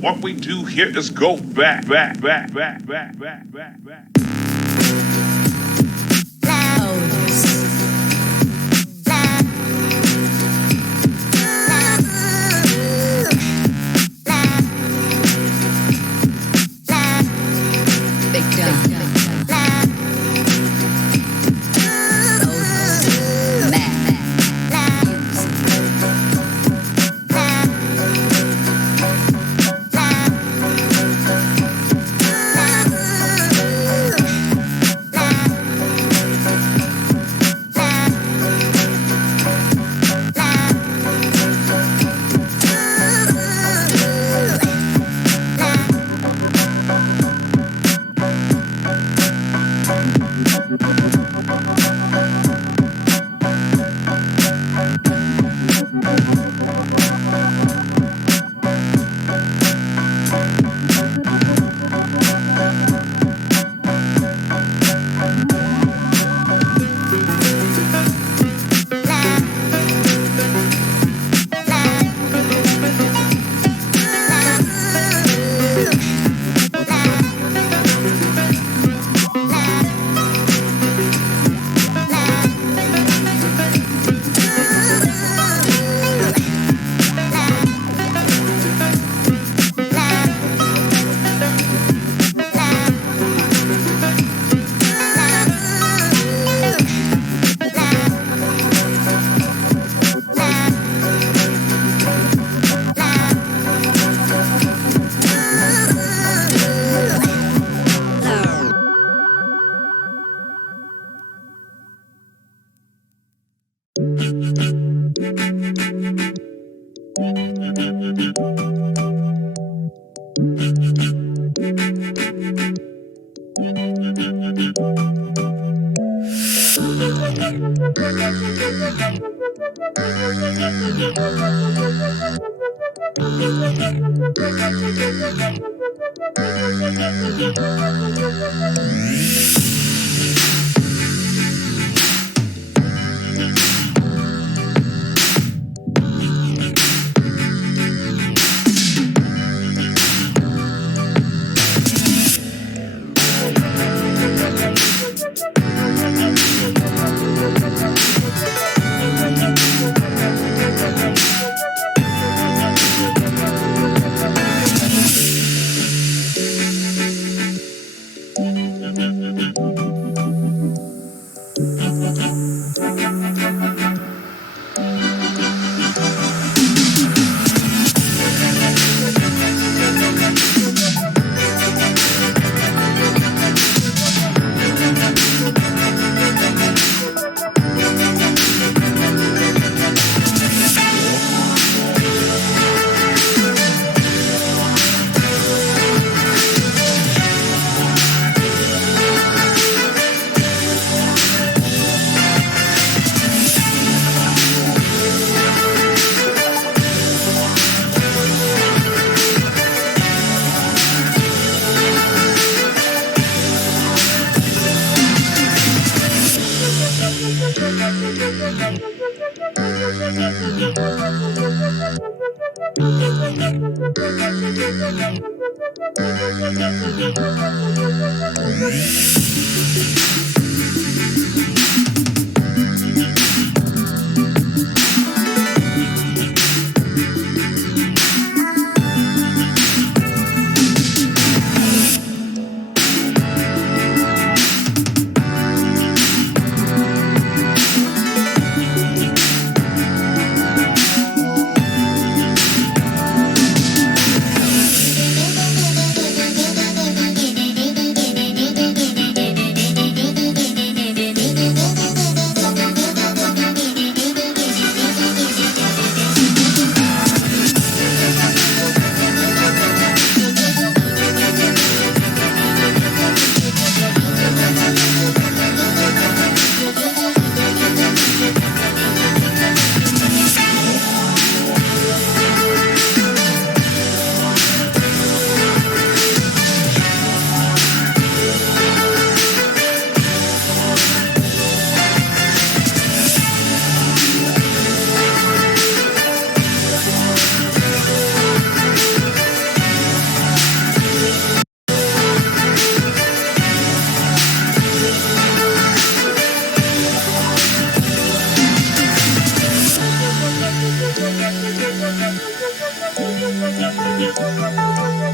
What we do here is go back.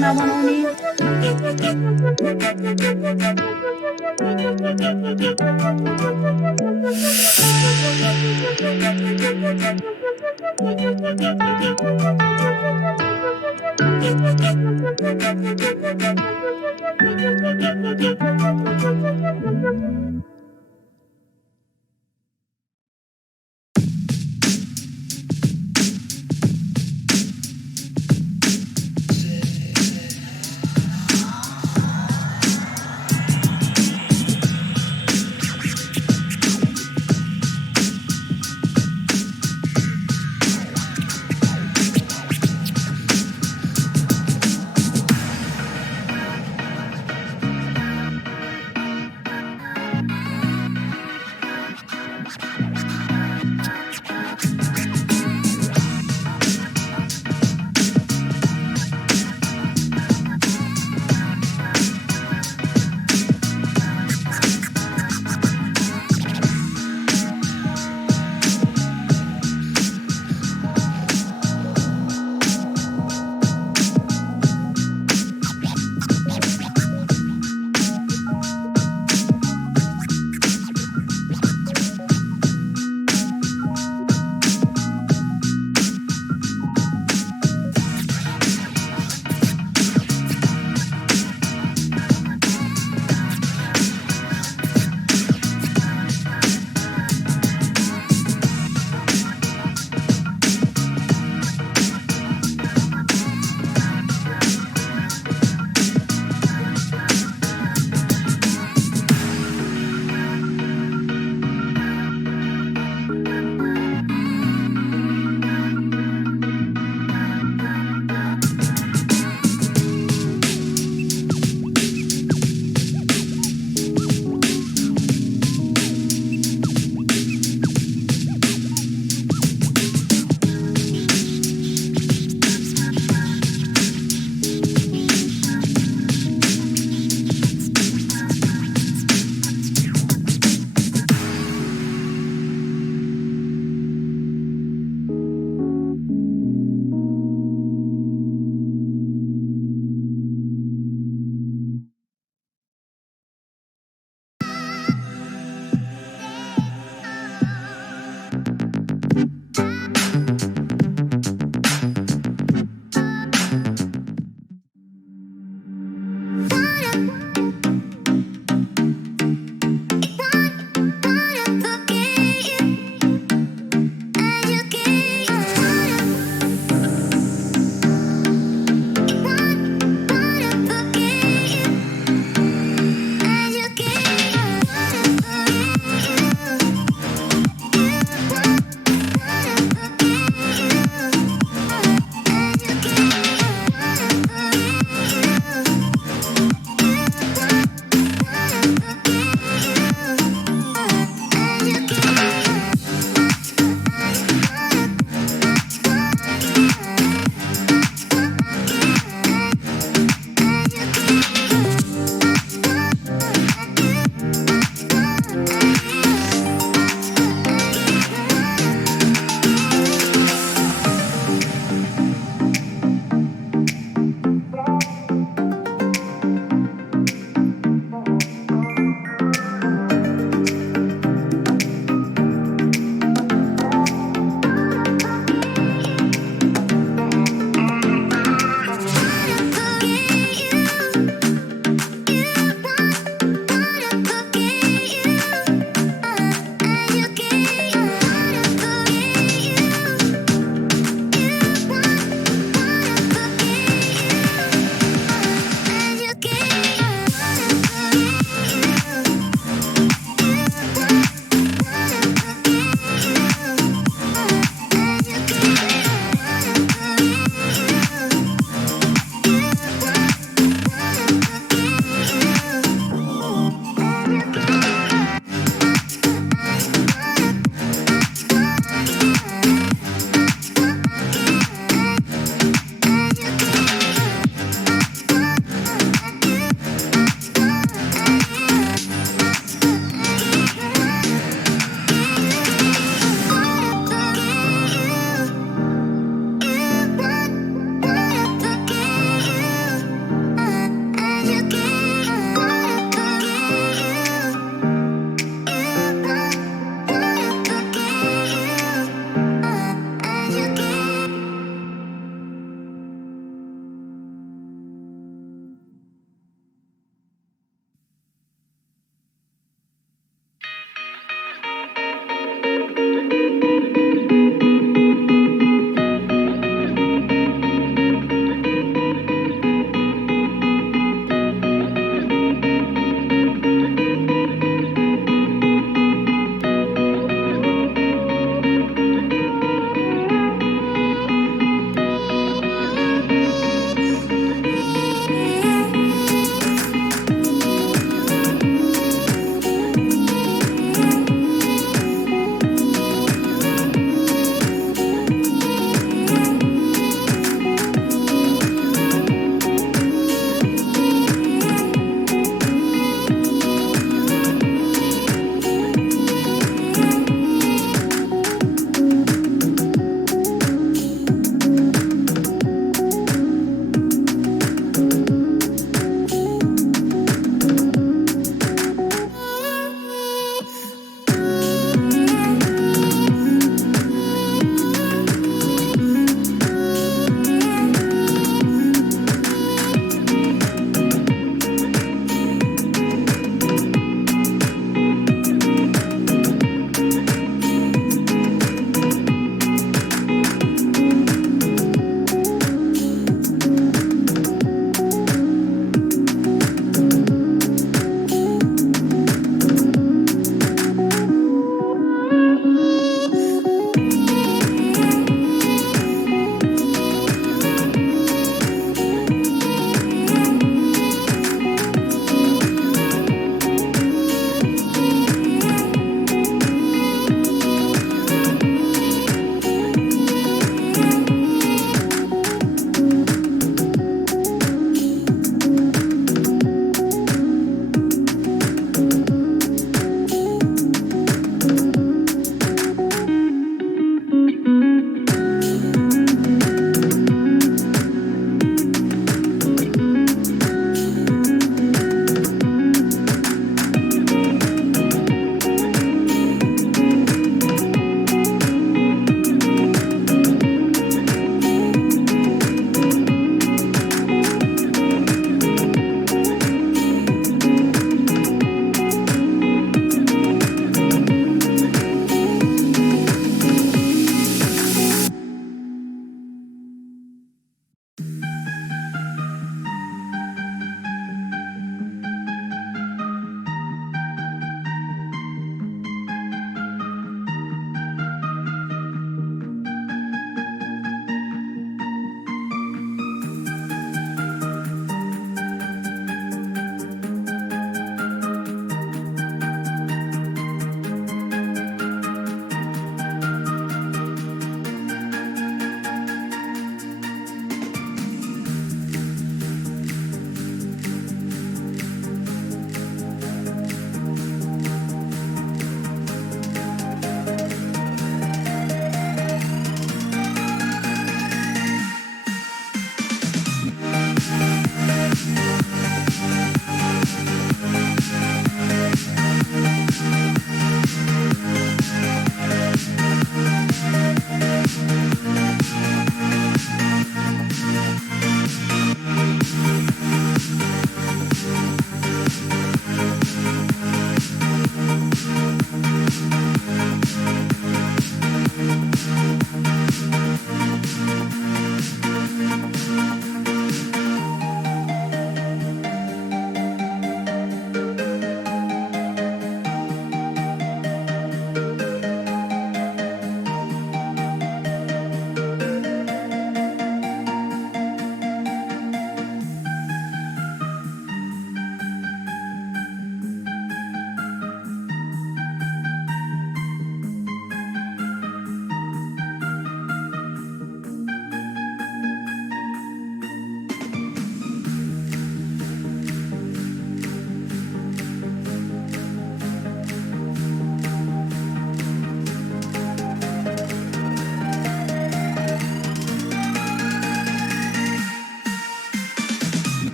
बनाउने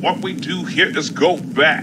What we do here is go back.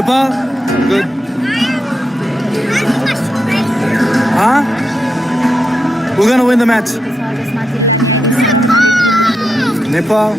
Nepal? Good. Huh? We're gonna win the match. Nepal?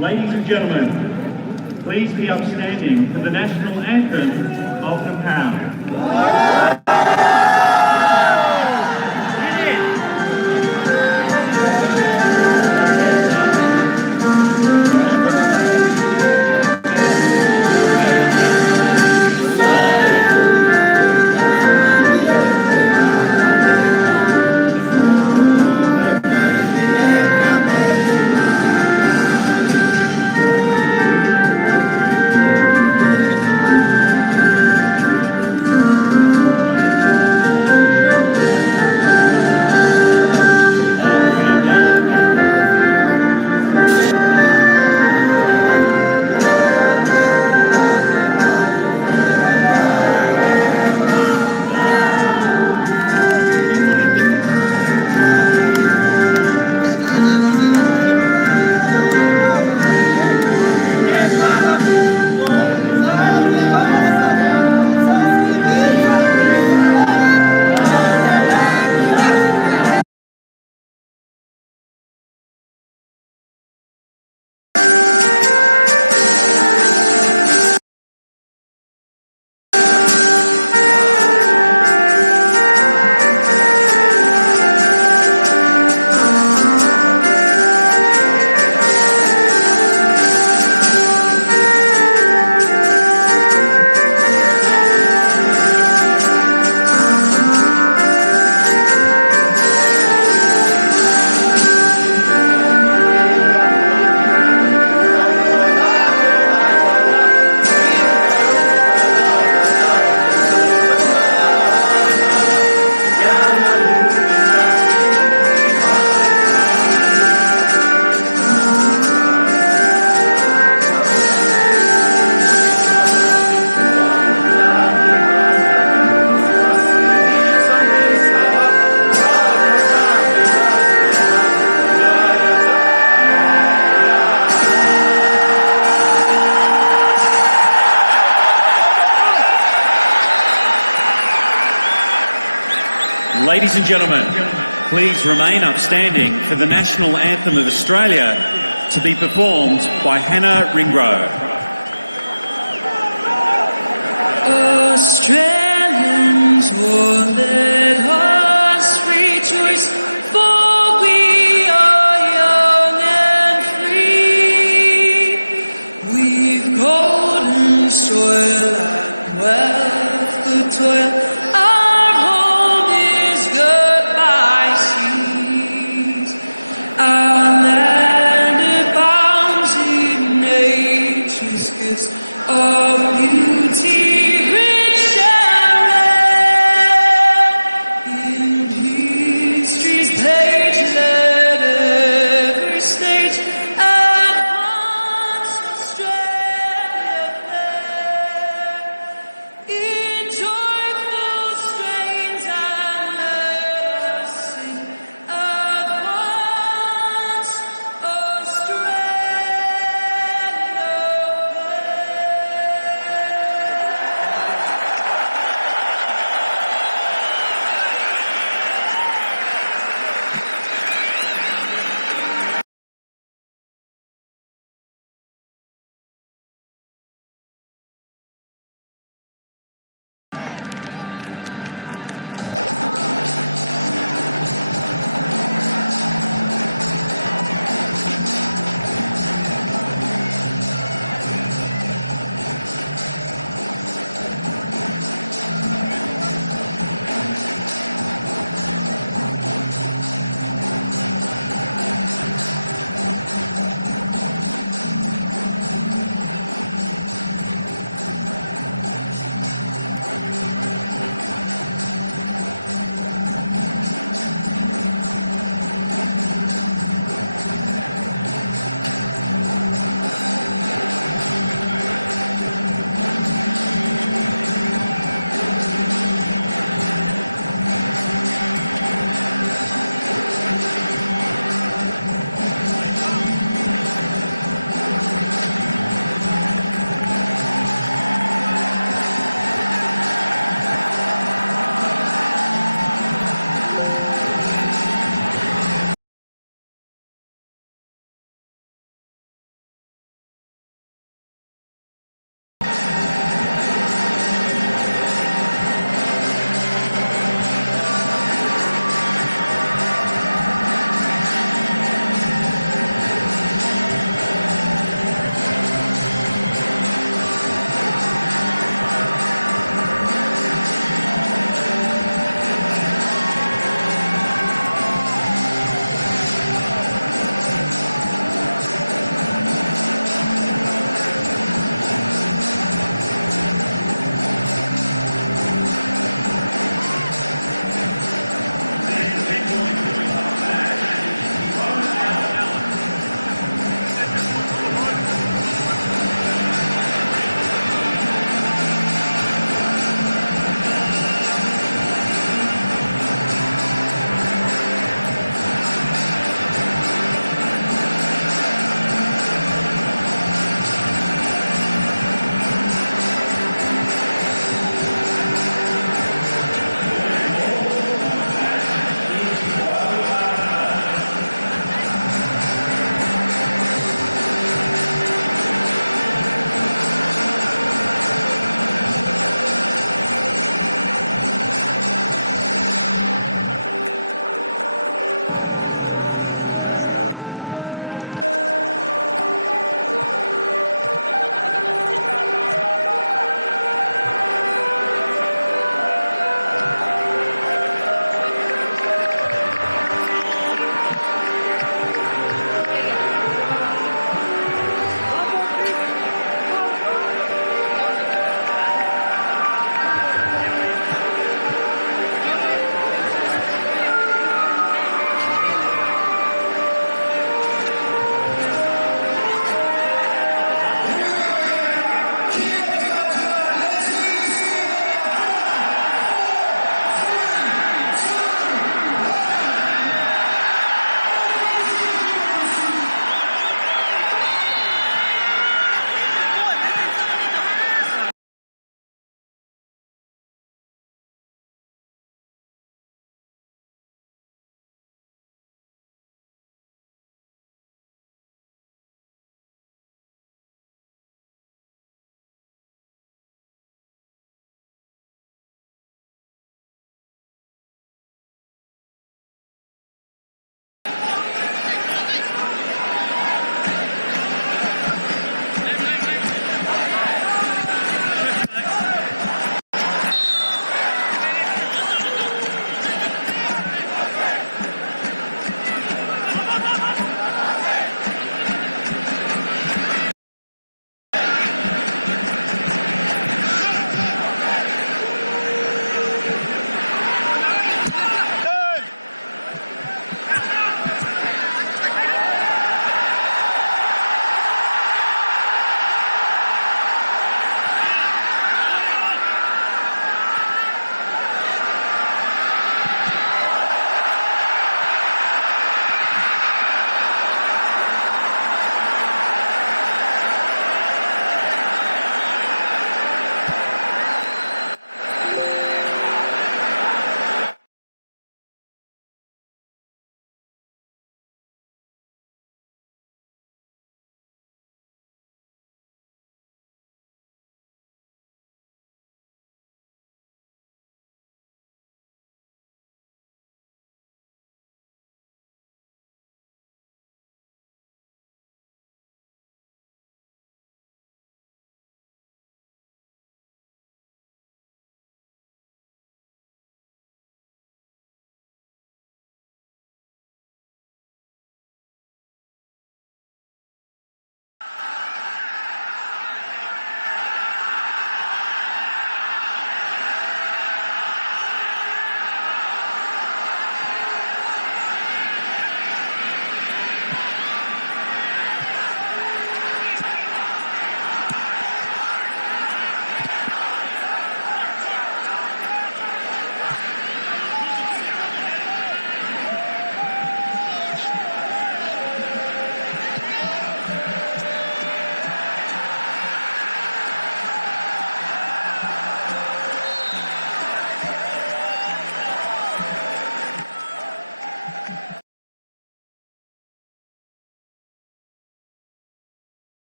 Ladies and gentlemen, please be upstanding for the national anthem of Nepal.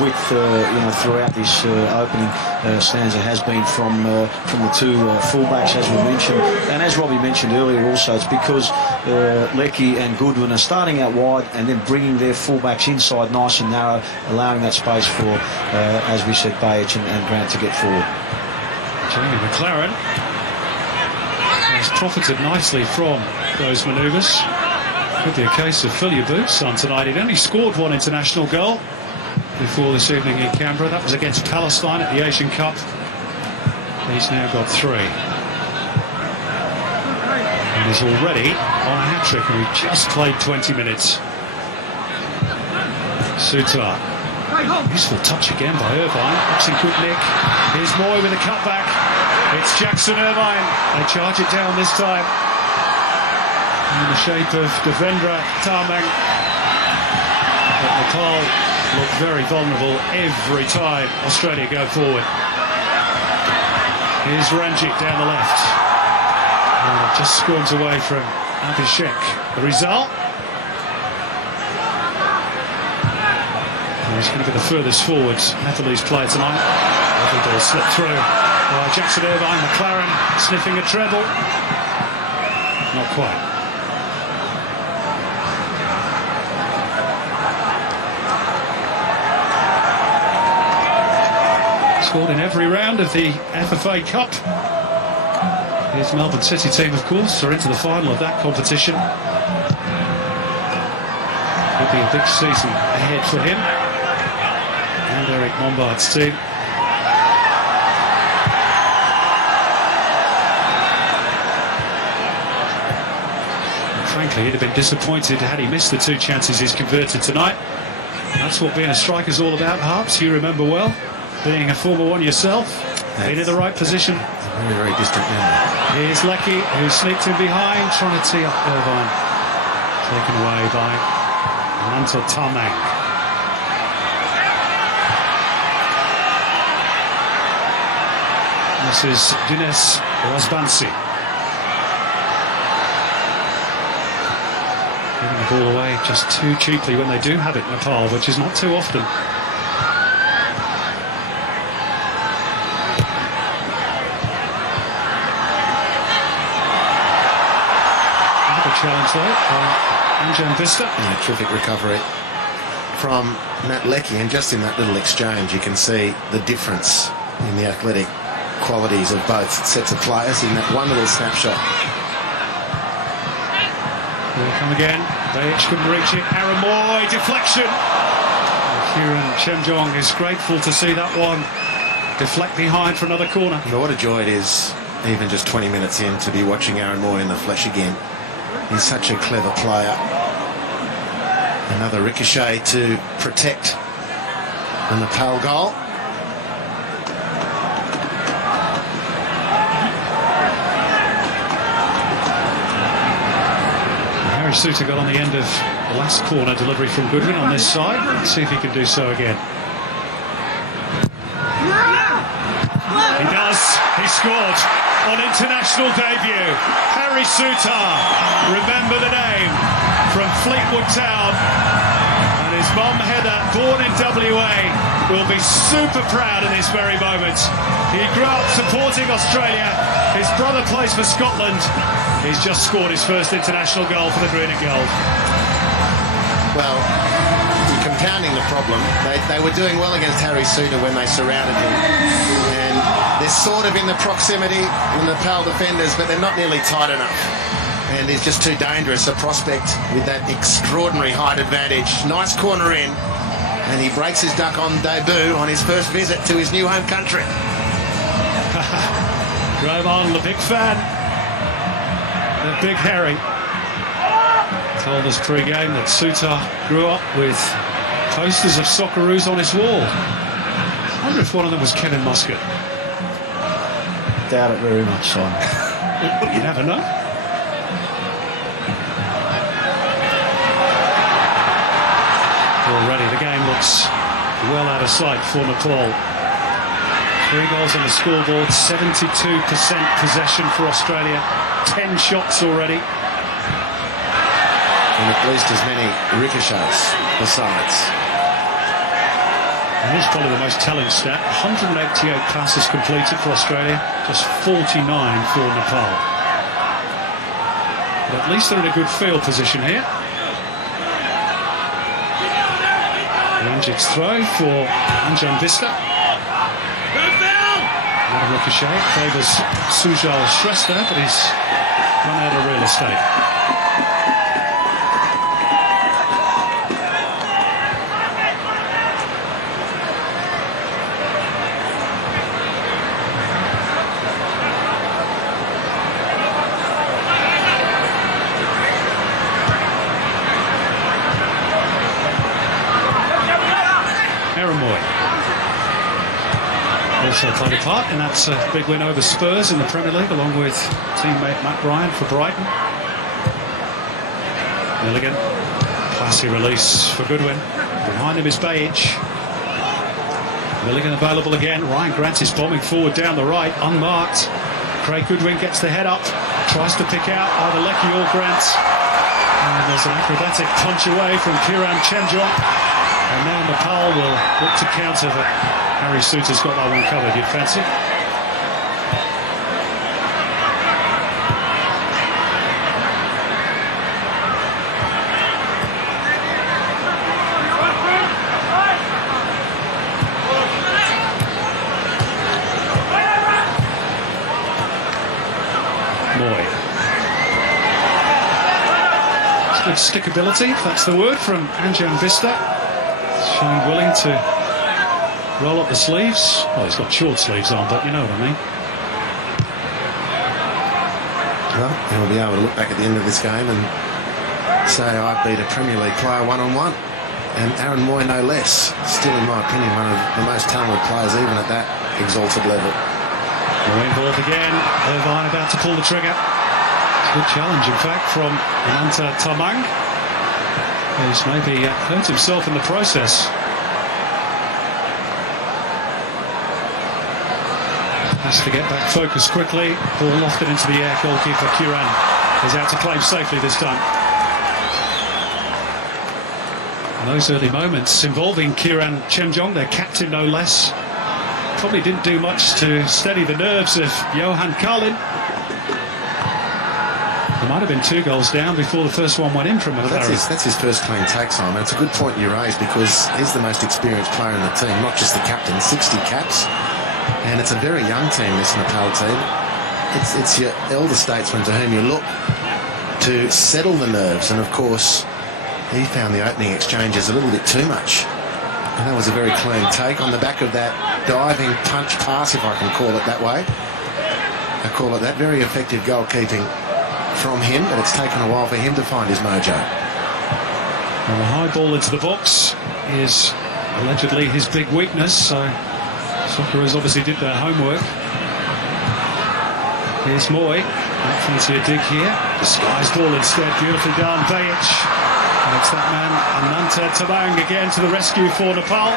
width, throughout this opening stanza has been from the two fullbacks, as we mentioned. And as Robbie mentioned earlier also, it's because Leckie and Goodwin are starting out wide and then bringing their fullbacks inside nice and narrow, allowing that space for, as we said, Bajic and Grant to get forward. Jamie McLaren has profited nicely from those manoeuvres. Could be a case of fill your boots on tonight. He'd only scored one international goal before this evening in Canberra. That was against Palestine at the Asian Cup. He's now got 3. And he's already on a hat-trick, and he just played 20 minutes. Sutar. Useful touch again by Irvine. That's a good nick. Here's Moy with a cutback. It's Jackson Irvine. They charge it down this time in the shape of Devendra Tamang. But Nepal look very vulnerable every time Australia go forward. Here's Ranjit down the left. Just squirms away from Abhishek. The result? He's going to be the furthest forward Nepalese player tonight. Lovely ball slipped through by Jackson Irvine. McLaren sniffing a treble. Not quite. Scored in every round of the FFA Cup. Here's Melbourne City team, of course, are into the final of that competition. Could be a big season ahead for him and Eric Mombard's team. And frankly, he'd have been disappointed had he missed the 2 chances he's converted tonight. That's what being a striker's all about, Harps. You remember well, being a former one yourself, being in the right position. Very, very distant memory. Here's Leckie, who sneaked in behind, trying to tee up Irvine. Taken away by Nanto Tamang. This is Dines Razbansi. Giving the ball away just too cheaply when they do have it, Nepal, which is not too often. Challenge though by Anjan Vista. Yeah, terrific recovery from Matt Leckie, and just in that little exchange you can see the difference in the athletic qualities of both sets of players in that one little snapshot. Here they come again. Bajic couldn't reach it. Aaron Moy, deflection. Kieran Chemjong is grateful to see that one deflect behind for another corner. But what a joy it is, even just 20 minutes in, to be watching Aaron Moy in the flesh again. He's such a clever player. Another ricochet to protect the Nepal goal. Harry Suter got on the end of the last corner delivery from Goodwin on this side. Let's see if he can do so again. He does. He scored on international debut. Harry Suter, remember the name, from Fleetwood Town. And his mum Heather, born in WA, will be super proud in this very moment. He grew up supporting Australia. His brother plays for Scotland. He's just scored his first international goal for the Green and Gold. Well, you're compounding the problem. They were doing well against Harry Suter when they surrounded him. And they're sort of in the proximity of the Nepal defenders, but they're not nearly tight enough. And he's just too dangerous a prospect with that extraordinary height advantage. Nice corner in, and he breaks his duck on debut on his first visit to his new home country. Graham Arnold, a big fan. The Big Harry told us pre-game that Suter grew up with posters of Socceroos on his wall. I wonder if one of them was Kevin Muscat. Doubt it very much, Simon. You never know. Already the game looks well out of sight for Nepal. 3 goals on the scoreboard, 72% possession for Australia, 10 shots already. And at least as many ricochets besides. And here's probably the most telling stat: 188 passes completed for Australia, just 49 for Nepal. But at least they're in a good field position here. Ranjit's throw for Anjan Vista. Not a ricochet, favours Sujal Shrestha, but he's run out of real estate. Also played a part in that big win over Spurs in the Premier League, along with teammate Matt Ryan for Brighton. Milligan, classy release for Goodwin. Behind him is Bajic. Milligan available again. Ryan Grant is bombing forward down the right, unmarked. Craig Goodwin gets the head up, tries to pick out either Leckie or Grant. And there's an acrobatic punch away from Kiran Chemjong. And now Nepal will look to counter, but Harry Suter's got that one covered, you'd fancy. Moy. It's good stickability, if that's the word, from Anjan Vista. Showing willing to roll up the sleeves. Well, he's got short sleeves on, but you know what I mean. Well, he'll be able to look back at the end of this game and say, I beat a Premier League player one-on-one. And Aaron Moy no less. Still, in my opinion, one of the most talented players, even at that exalted level. Moy involved again. Irvine about to pull the trigger. Good challenge, in fact, from Ananta Tamang. He's maybe hurt himself in the process. Has to get back focused quickly. Ball lofted into the air. Goalkeeper Kiran is out to claim safely this time. And those early moments involving Kiran Chemjong, their captain no less, probably didn't do much to steady the nerves of Johan Carlin. There might have been 2 goals down before the first one went in from Well, that's his first clean take, Simon. It's a good point you raised, because he's the most experienced player in the team, not just the captain. 60 caps. And it's a very young team, this Nepal team. It's your elder statesmen to whom you look to settle the nerves. And, of course, he found the opening exchanges a little bit too much. And that was a very clean take on the back of that diving punch pass, if I can call it that way. I call it that. Very effective goalkeeping from him, but it's taken a while for him to find his mojo. Well, the high ball into the box is allegedly his big weakness, so Socceroos obviously did their homework. Here's Moy. Not fancy a dig here. Disguised ball instead. Beautifully done. Bajic. And it's that man, Ananta Tamang, again to the rescue for Nepal.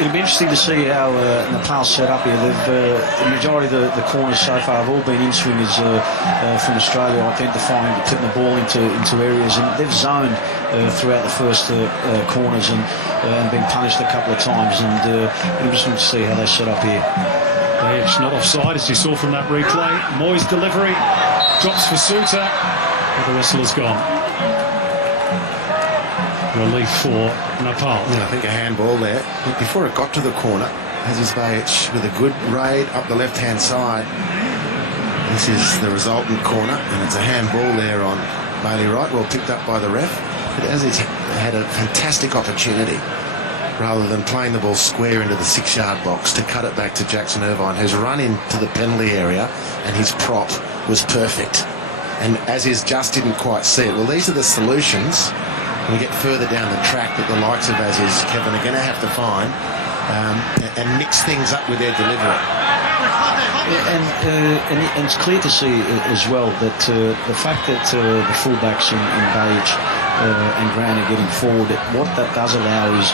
It'll be interesting to see how Nepal set up here. The majority of the corners so far have all been in-swingers from Australia, identifying, putting the ball into areas, and they've zoned throughout the first corners and been punished a couple of times, and interesting to see how they set up here. Bajic not offside, as you saw from that replay. Moy's delivery drops for Suter, but the whistle is gone. Relief for Nepal. Yeah, I think a handball there. But before it got to the corner, Aziz Bajic with a good raid up the left-hand side. This is the resultant corner, and it's a handball there on Bailey Wright, well picked up by the ref. But Aziz had a fantastic opportunity, rather than playing the ball square into the 6-yard box, to cut it back to Jackson Irvine, who's run into the penalty area, and his prop was perfect. And Aziz just didn't quite see it. Well, these are the solutions when we get further down the track that the likes of Aziz, Kevin, are going to have to find and mix things up with their delivery. And it's clear to see as well that the fact that the fullbacks in Bajic and Grant are getting forward, what that does allow is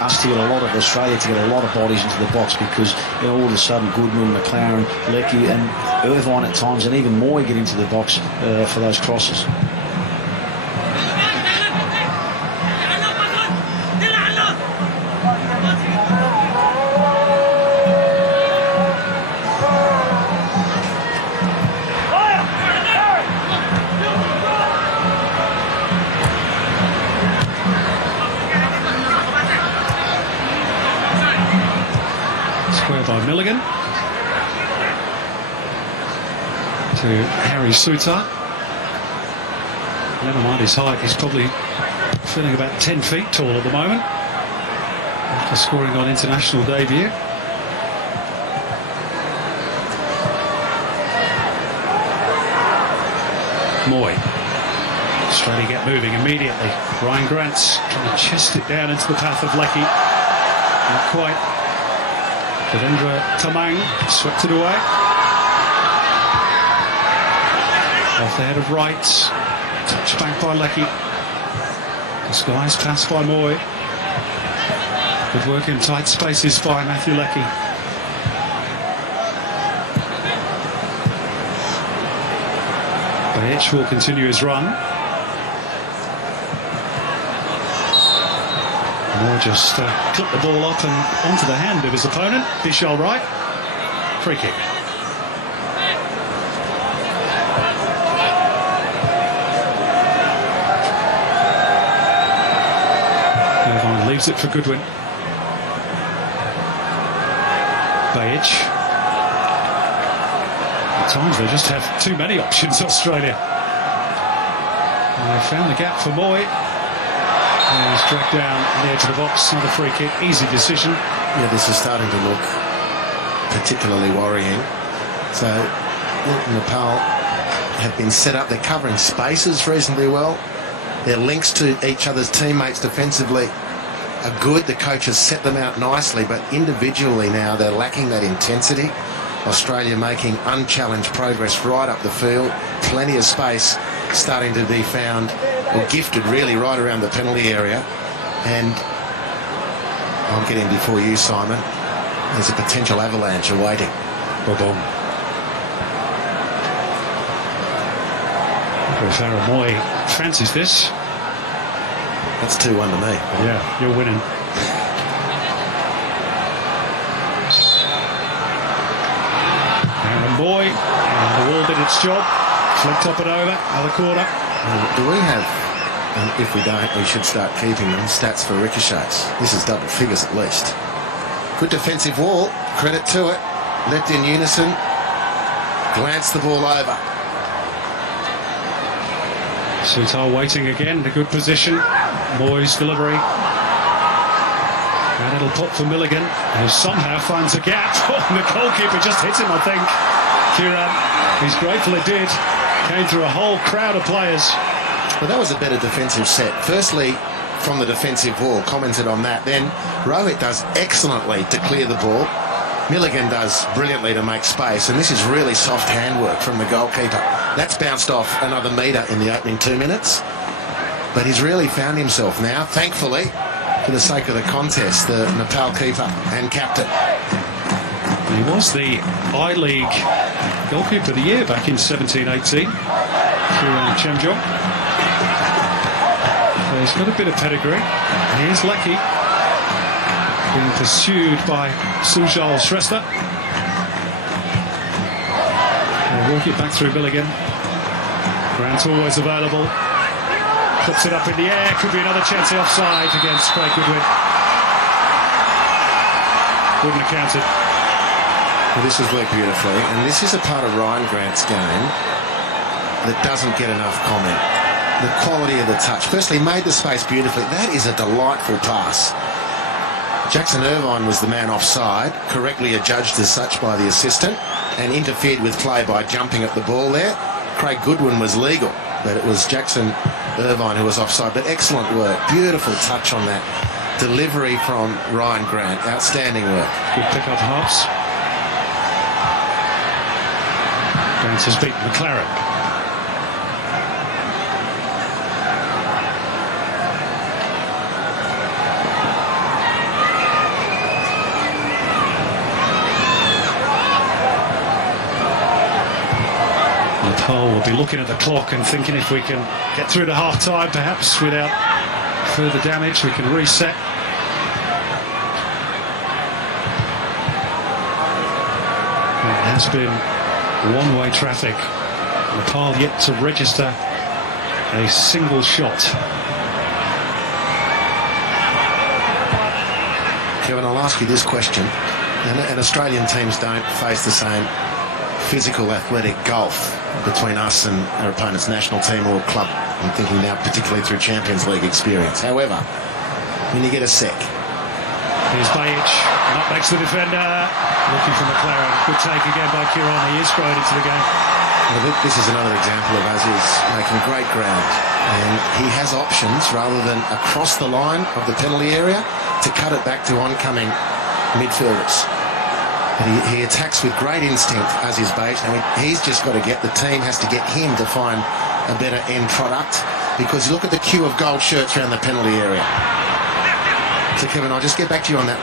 us to get a lot of Australia to get a lot of bodies into the box, because all of a sudden Goodwin, McLaren, Leckie and Irvine at times, and even Moy get into the box for those crosses. Milligan. To Harry Sutar. Never mind his height, he's probably feeling about 10 feet tall at the moment after scoring on international debut. Moy. Australia get moving immediately. Ryan Grant's trying to chest it down into the path of Leckie. Not quite. Devendra Tamang swept it away. Off the head of Wright. Touch back by Leckie. Disguised pass by Moy. Good work in tight spaces by Matthew Leckie. Bayech will continue his run. Moy just clipped the ball up and onto the hand of his opponent, Vishal Wright. Free kick. Irvine leaves it for Goodwin. Bayech. At times they just have too many options, Australia. And they found the gap for Moy. And he's dragged down on the edge of the box. Another free kick, easy decision. Yeah, this is starting to look particularly worrying. So, look, Nepal have been set up. They're covering spaces reasonably well. Their links to each other's teammates defensively are good. The coach has set them out nicely, but individually now they're lacking that intensity. Australia making unchallenged progress right up the field. Plenty of space starting to be found, or gifted really, right around the penalty area. And I'll get in before you, Simon. There's a potential avalanche awaiting. Boom. Farah Moy fancies this. That's 2-1 to me. Yeah, you're winning. Aaron Moy, and the wall did its job. Flicked up and over, other corner. Do we have, and if we don't, we should start keeping them, stats for ricochets? This is double figures at least. Good defensive wall, credit to it. Left in unison, glanced the ball over. Sutar waiting again, a good position. Moy's delivery. And it'll pop for Milligan, who somehow finds a gap. And the goalkeeper just hit him, I think. Kieran, he's grateful it did. Came through a whole crowd of players. Well, that was a better defensive set. Firstly, from the defensive wall, commented on that. Then Rohit does excellently to clear the ball. Milligan does brilliantly to make space, and this is really soft handwork from the goalkeeper. That's bounced off another metre in the opening 2 minutes, but he's really found himself now, thankfully, for the sake of the contest, the Nepal keeper and captain. He was the I-League goalkeeper of the year back in 17-18, Kieran Chemjong. So he's got a bit of pedigree. Here's Leckie, being pursued by Sujal Shrestha. They'll work it back through Milligan. Grant always available. Puts it up in the air. Could be another chance of offside against Craig Goodwin. Wouldn't have counted. Well, this has worked beautifully, and this is a part of Ryan Grant's game that doesn't get enough comment. The quality of the touch. Firstly, made the space beautifully. That is a delightful pass. Jackson Irvine was the man offside, correctly adjudged as such by the assistant, and interfered with play by jumping at the ball there. Craig Goodwin was legal, but it was Jackson Irvine who was offside. But excellent work, beautiful touch on that. Delivery from Ryan Grant, outstanding work. Good pick up Hobbs. Grant has beaten McLaren. Nepal will be looking at the clock and thinking if we can get through to half-time, perhaps without further damage, we can reset. It has been one-way traffic. Nepal yet to register a single shot. Kevin, I'll ask you this question. And Australian teams don't face the same physical, athletic gulf between us and our opponent's national team or club. I'm thinking now particularly through Champions League experience. However, when you get a sec. Here's Bajic, up next to the defender, looking for McLaren. Good take again by Kieran. He is thrown into the game. Well, this is another example of Aziz making great ground. And he has options rather than across the line of the penalty area to cut it back to oncoming midfielders. But he attacks with great instinct, Aziz Bajic. I mean, he's just got to get, the team has to get him to find a better end product, because you look at the queue of gold shirts around the penalty area. So, Kevin, I'll just get back to you on that.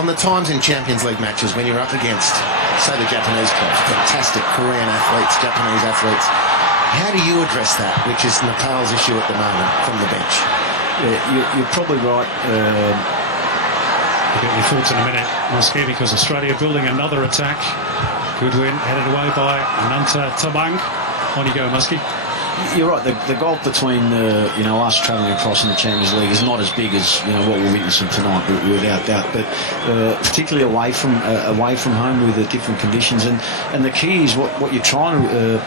On the times in Champions League matches when you're up against, say, the Japanese clubs, fantastic Korean athletes, Japanese athletes, how do you address that, which is Nepal's issue at the moment from the bench? Yeah, you're probably right. We'll get your thoughts in a minute, Muskie, because Australia building another attack. Goodwin headed away by Ananta Tabang. On you go, Muskie. You're right. The gulf between us travelling across in the Champions League is not as big as what we're witnessing tonight, without doubt. But particularly away from home with the different conditions, and the key is what you're trying to.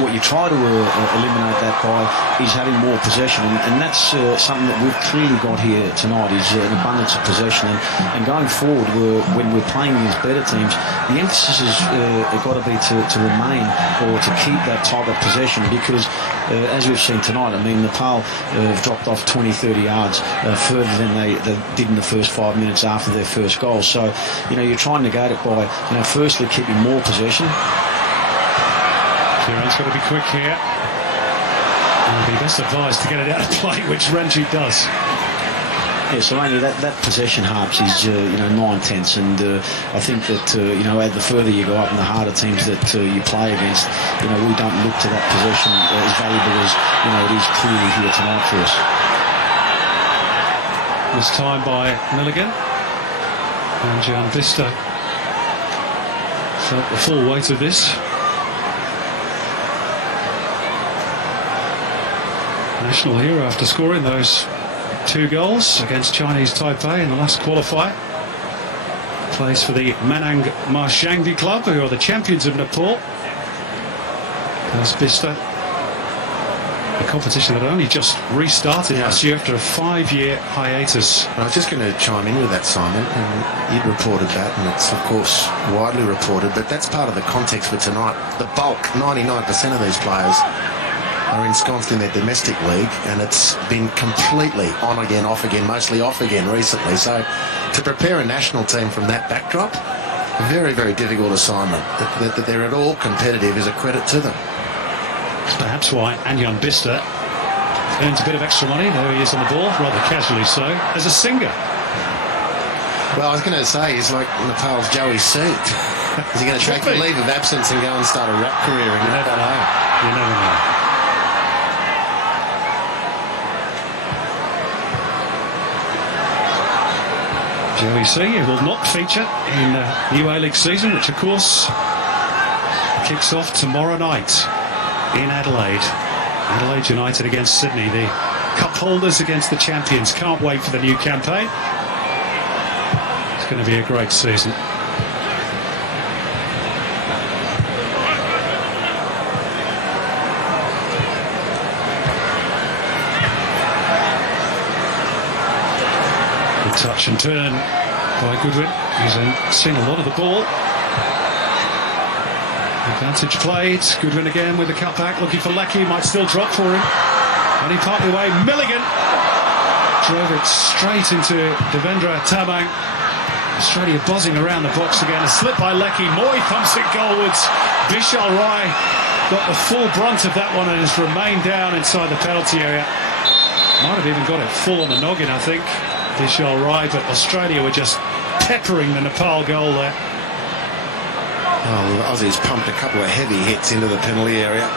What you try to eliminate that by is having more possession, and that's something that we've clearly got here tonight, is an abundance of possession. And going forward, when we're playing against better teams, the emphasis has got to be to remain or to keep that type of possession, because as we've seen tonight, I mean, Nepal have dropped off 20-30 yards further than they did in the first 5 minutes after their first goal. So you're trying to negate it by firstly keeping more possession. Kieran's got to be quick here. And be best advised to get it out of play, which Renji does. Yeah, so only that possession harps is 9/10, and I think that the further you go up and the harder teams that you play against, we don't look to that possession as valuable as it is clearly here tonight for us. This time by Milligan, and Jan Vista felt the full weight of this. National hero after scoring those 2 goals against Chinese Taipei in the last qualifier. Plays for the Manang Marshangdi club, who are the champions of Nepal. That's Bista. A competition that only just restarted last year after a 5-year hiatus. I was just going to chime in with that, Simon, and you'd reported that, and it's of course widely reported, but that's part of the context for tonight. The bulk, 99% of these players are ensconced in their domestic league, and it's been completely on again, off again, mostly off again recently. So to prepare a national team from that backdrop, a very, very difficult assignment. That they're at all competitive is a credit to them. That's perhaps why Anjan Bista earns a bit of extra money. There he is on the ball, rather casually so, as a singer. Well, I was going to say, he's like Nepal's Joey Seat. Is he going to take a leave of absence and go and start a rap career? You never know. You never know. Joey C will not feature in the new A-League season, which of course kicks off tomorrow night in Adelaide. Adelaide United against Sydney, the cup holders against the champions. Can't wait for the new campaign. It's going to be a great season. Touch and turn by Goodwin. He's seen a lot of the ball. Advantage played. Goodwin again with the cutback, looking for Leckie. Might still drop for him. And he partly away. Milligan drove it straight into Devendra Tabang. Australia buzzing around the box again. A slip by Leckie. Moy pumps it goalwards. Vishal Rai got the full brunt of that one and has remained down inside the penalty area. Might have even got it full on the noggin, I think. Vishal Rai, but Australia were just peppering the Nepal goal there. Oh, the Aussies pumped a couple of heavy hits into the penalty area.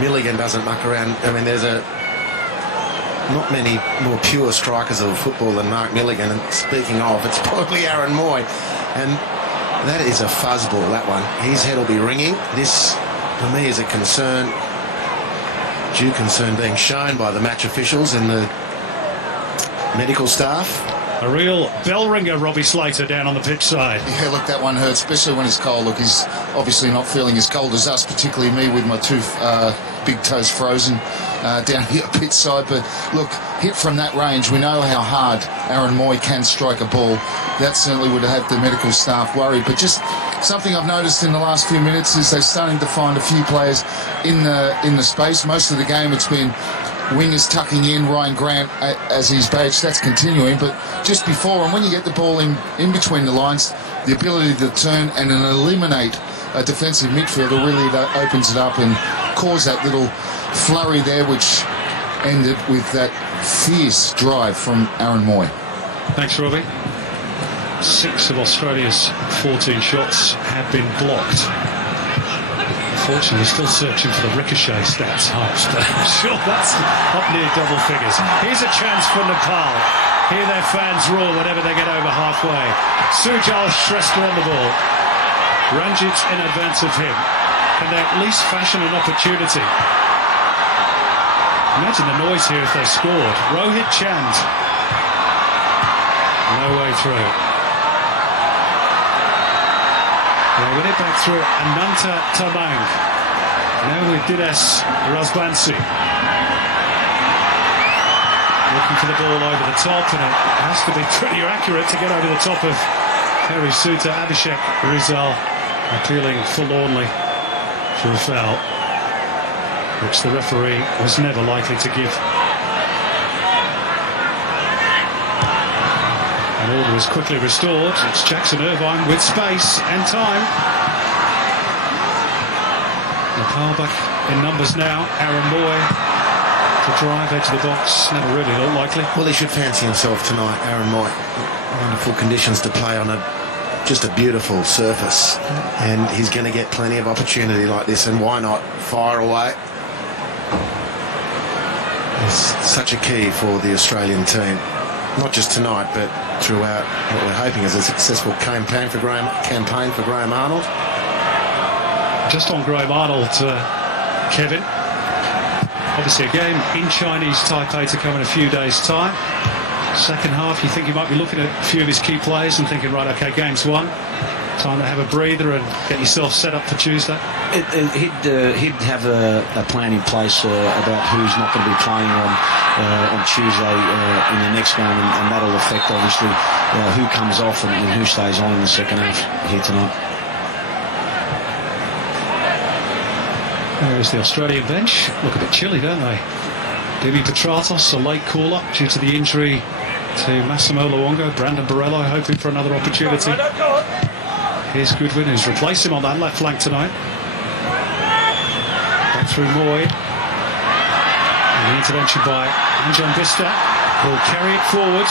Milligan doesn't muck around. I mean, there's not many more pure strikers of football than Mark Milligan. And speaking of, it's probably Aaron Moy. And that is a fuzzball, that one. His head will be ringing. This, for me, is a concern. Due concern being shown by the match officials and the medical staff. A real bell ringer, Robbie Slater, down on the pitch side. Yeah, look, that one hurts, especially when it's cold. Look, he's obviously not feeling as cold as us, particularly me with my two big toes frozen down here pitch side. But look, hit from that range, we know how hard Aaron Moy can strike a ball. That certainly would have had the medical staff worried. But just something I've noticed in the last few minutes is they're starting to find a few players in the space. Most of the game it's been wingers tucking in, Ryan Grant as his badge, that's continuing, but just before, and when you get the ball in between the lines, the ability to turn and then eliminate a defensive midfielder really opens it up and cause that little flurry there, which ended with that fierce drive from Aaron Moy. Thanks, Robbie. 6 of Australia's 14 shots have been blocked. Unfortunately, still searching for the ricochet stats, Harps, but I'm sure that's up near double figures. Here's a chance for Nepal. Hear their fans roar whenever they get over halfway. Sujal Shrestha on the ball. Ranjit in advance of him. Can they at least fashion an opportunity? Imagine the noise here if they scored. Rohit Chand. No way through. They win it back through Ananta Tamang. Now with Dinesh Razbansi. Looking for the ball over the top, and it has to be pretty accurate to get over the top of Harry Suter. Abhishek Rizal appealing forlornly for a foul, which the referee was never likely to give. And order was quickly restored. It's Jackson Irvine with space and time. Nepal back in numbers now. Aaron Moy to drive edge of the box. Never really looked likely. Well, he should fancy himself tonight, Aaron Moy. Wonderful conditions to play on just a beautiful surface. And he's going to get plenty of opportunity like this, and why not fire away? It's such a key for the Australian team. Not just tonight, but throughout what we're hoping is a successful campaign for Graham Arnold. Just on Graham Arnold, Kevin. Obviously a game in Chinese Taipei to come in a few days' time. Second half, you think you might be looking at a few of his key players and thinking, right, okay, game's won. Time to have a breather and get yourself set up for Tuesday. He'd have a plan in place about who's not going to be playing on Tuesday in the next game, and that'll affect obviously who comes off and who stays on in the second half here tonight. There's the Australian bench. Look a bit chilly, don't they? Divi Petratos, a late call-up due to the injury to Massimo Luongo. Brandon Barello hoping for another opportunity. Here's Goodwin, who's replaced him on that left flank tonight. Back through Moy. And the intervention by Anjan Bista, who'll carry it forward.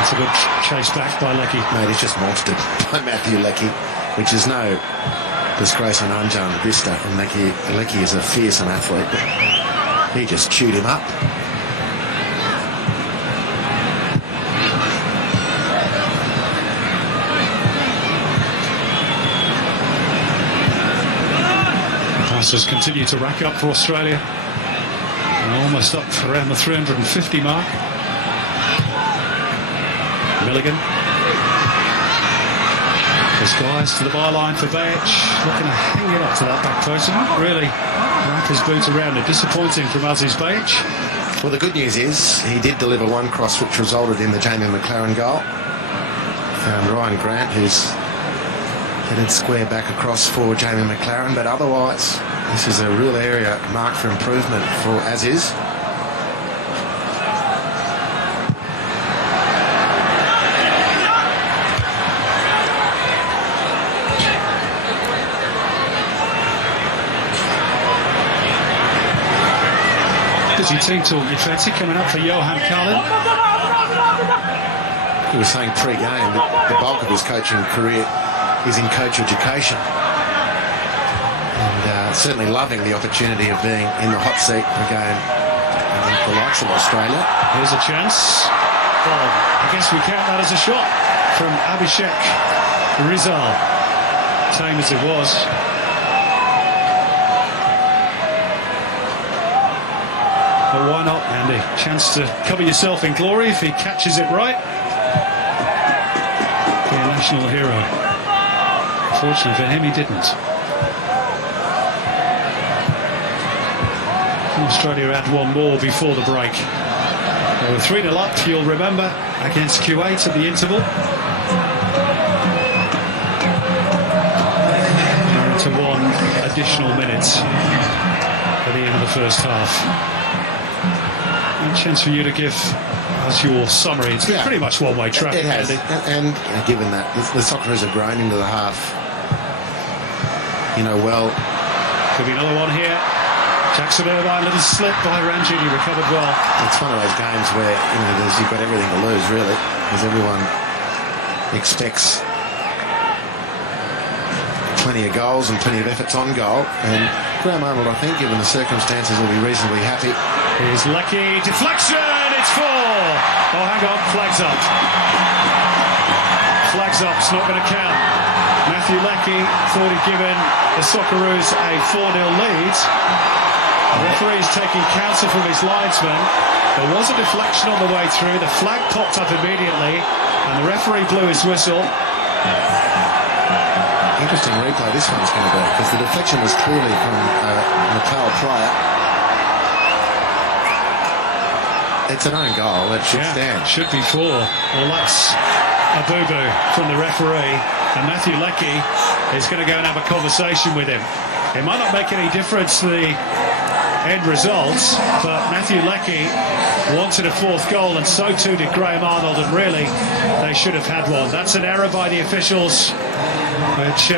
It's a good chase back by Leckie. Mate, he's just monstered by Matthew Leckie, which is no disgrace on Anjan Bista. And Leckie is a fearsome athlete, but he just chewed him up. Passes continue to rack up for Australia. And almost up around the 350 mark. Milligan. Disguised to the byline for Bajic. Looking to hang it up to that back post. And really wrap his boot around it. Disappointing from Aziz Bajic. Well, the good news is he did deliver one cross which resulted in the Jamie McLaren goal. Found Ryan Grant, who's headed square back across for Jamie McLaren, but otherwise this is a real area marked for improvement for Aziz. Busy team talk, you fancy, coming up for Johan Carlin. He was saying pre-game that the bulk of his coaching career is in coach education. And certainly loving the opportunity of being in the hot seat again the likes of Australia. Here's a chance. Well, I guess we count that as a shot from Abhishek Rizal. Tame as it was. But why not, Andy? Chance to cover yourself in glory if he catches it right. Be a national hero. Fortunately for him, he didn't. Australia had one more before the break. They were 3-0 up, you'll remember, against Kuwait at the interval. To 1 additional minutes at the end of the first half. A chance for you to give us your summary. It's been pretty much one-way traffic. It has, and given that the Socceroos are grown into the half, well. Could be another one here. Jackson Irvine, little slip by Ranjini, recovered well. It's one of those games where you've got everything to lose, really, because everyone expects plenty of goals and plenty of efforts on goal. And Graham Arnold, I think, given the circumstances, will be reasonably happy. Here's Lecky, deflection, it's 4. Oh, hang on, flags up. Flags up, it's not going to count. Matthew Lecky thought he'd given the Socceroos a 4-0 lead. The referee is taking counsel from his linesman. There was a deflection on the way through. The flag popped up immediately, and the referee blew his whistle. Interesting replay this one's going to be, because the deflection was clearly from Nepal prior. It's an own goal. It should stand. Should be 4. Well, that's a boo-boo from the referee, and Matthew Lecky is going to go and have a conversation with him. It might not make any difference to the end results, but Matthew Lecky wanted a 4th goal, and so too did Graham Arnold, and really they should have had one. That's an error by the officials, which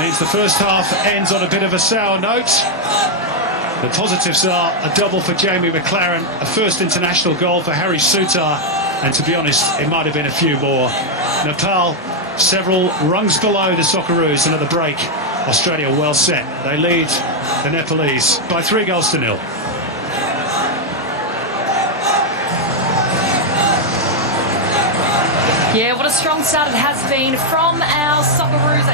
means the first half ends on a bit of a sour note. The positives are a double for Jamie McLaren, a first international goal for Harry Sutar, and to be honest, it might have been a few more. Nepal several rungs below the Socceroos, and at the break Australia well set. They lead the Nepalese by 3-0. Yeah, what a strong start it has been from our Socceroos.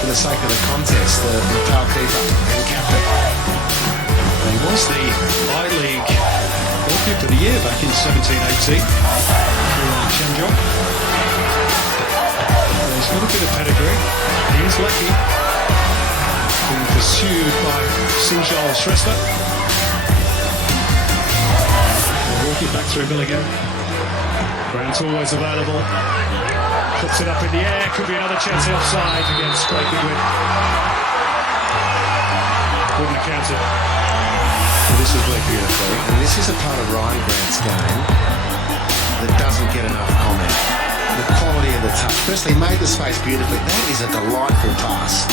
For the sake of the contest, the Nepal keeper and captain. He was the I-League goalkeeper of the year back in 17-18 for Chenjok. He's got a bit of pedigree. He is lucky. Being pursued by Sinjal Shrestha. Walk it back through Milligan. Grant always available. Puts it up in the air. Could be another chance offside against Craig Goodwin. Wouldn't have counted. This is really beautiful, and this is a part of Ryan Grant's game that doesn't get enough comment. The quality of the touch. Firstly, made the space beautifully. That is a delightful pass.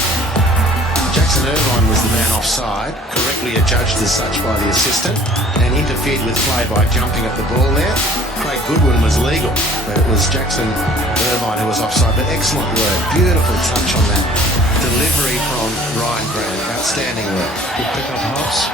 Jackson Irvine was the man offside, correctly adjudged as such by the assistant, and interfered with play by jumping at the ball there. Craig Goodwin was legal, but it was Jackson Irvine who was offside. But excellent work, beautiful touch on that delivery from Ryan Grant. Outstanding work. Good pick up Hobbs.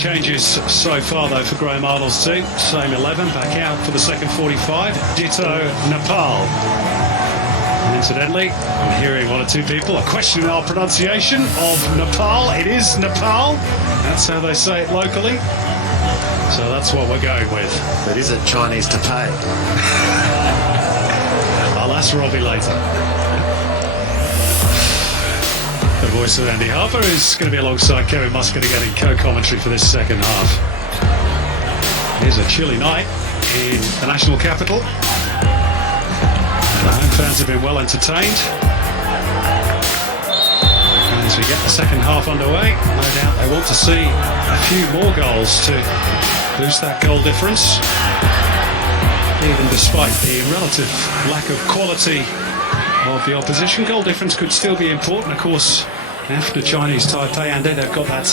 changes so far, though, for Graham Arnold's team. Same 11 back out for the second 45. Ditto Nepal. And incidentally, I'm hearing one or two people are questioning our pronunciation of Nepal. It is Nepal. That's how they say it locally. So that's what we're going with. But is it Chinese to pay? I'll ask Robbie later. The voice of Andy Harper is going to be alongside Kevin Muscat again in co-commentary for this second half. Here's a chilly night in the national capital. The home fans have been well entertained. And as we get the second half underway, no doubt they want to see a few more goals to boost that goal difference. Even despite the relative lack of quality of the opposition, goal difference could still be important. Of course, after Chinese Taipei and they've got that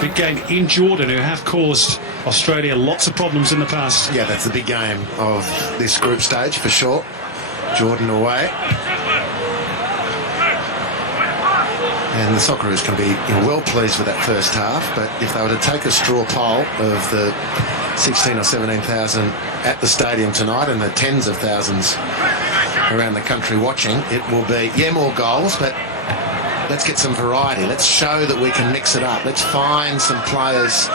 big game in Jordan, who have caused Australia lots of problems in the past. Yeah, that's the big game of this group stage for sure. Jordan away. And the Socceroos can be well pleased with that first half, but if they were to take a straw poll of the 16 or 17,000 at the stadium tonight and the tens of thousands around the country watching, it will be, yeah, more goals, but let's get some variety. Let's show that we can mix it up. Let's find some players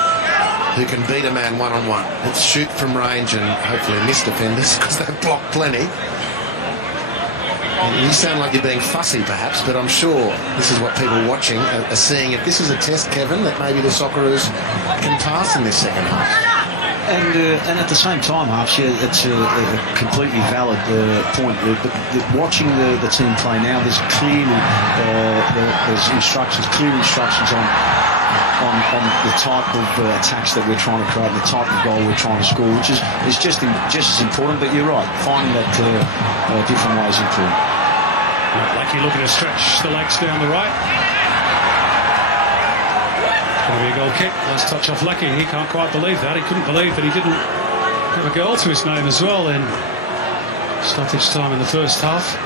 who can beat a man one-on-one. Let's shoot from range and hopefully miss defenders, because they've blocked plenty. You sound like you're being fussy, perhaps, but I'm sure this is what people watching are seeing. If this is a test, Kevin, that maybe the Socceroos can pass in this second half. And at the same time, Harps, yeah, it's a completely valid point. Watching the team play now, there's clearly there's clear instructions on the type of attacks that we're trying to create, the type of goal we're trying to score, which is just as important. But you're right, finding that different ways into it. Lucky looking to stretch the legs down the right. Going to be a goal kick. Last touch off Lucky. He can't quite believe that. He couldn't believe that he didn't have a goal to his name as well in stoppage time in the first half.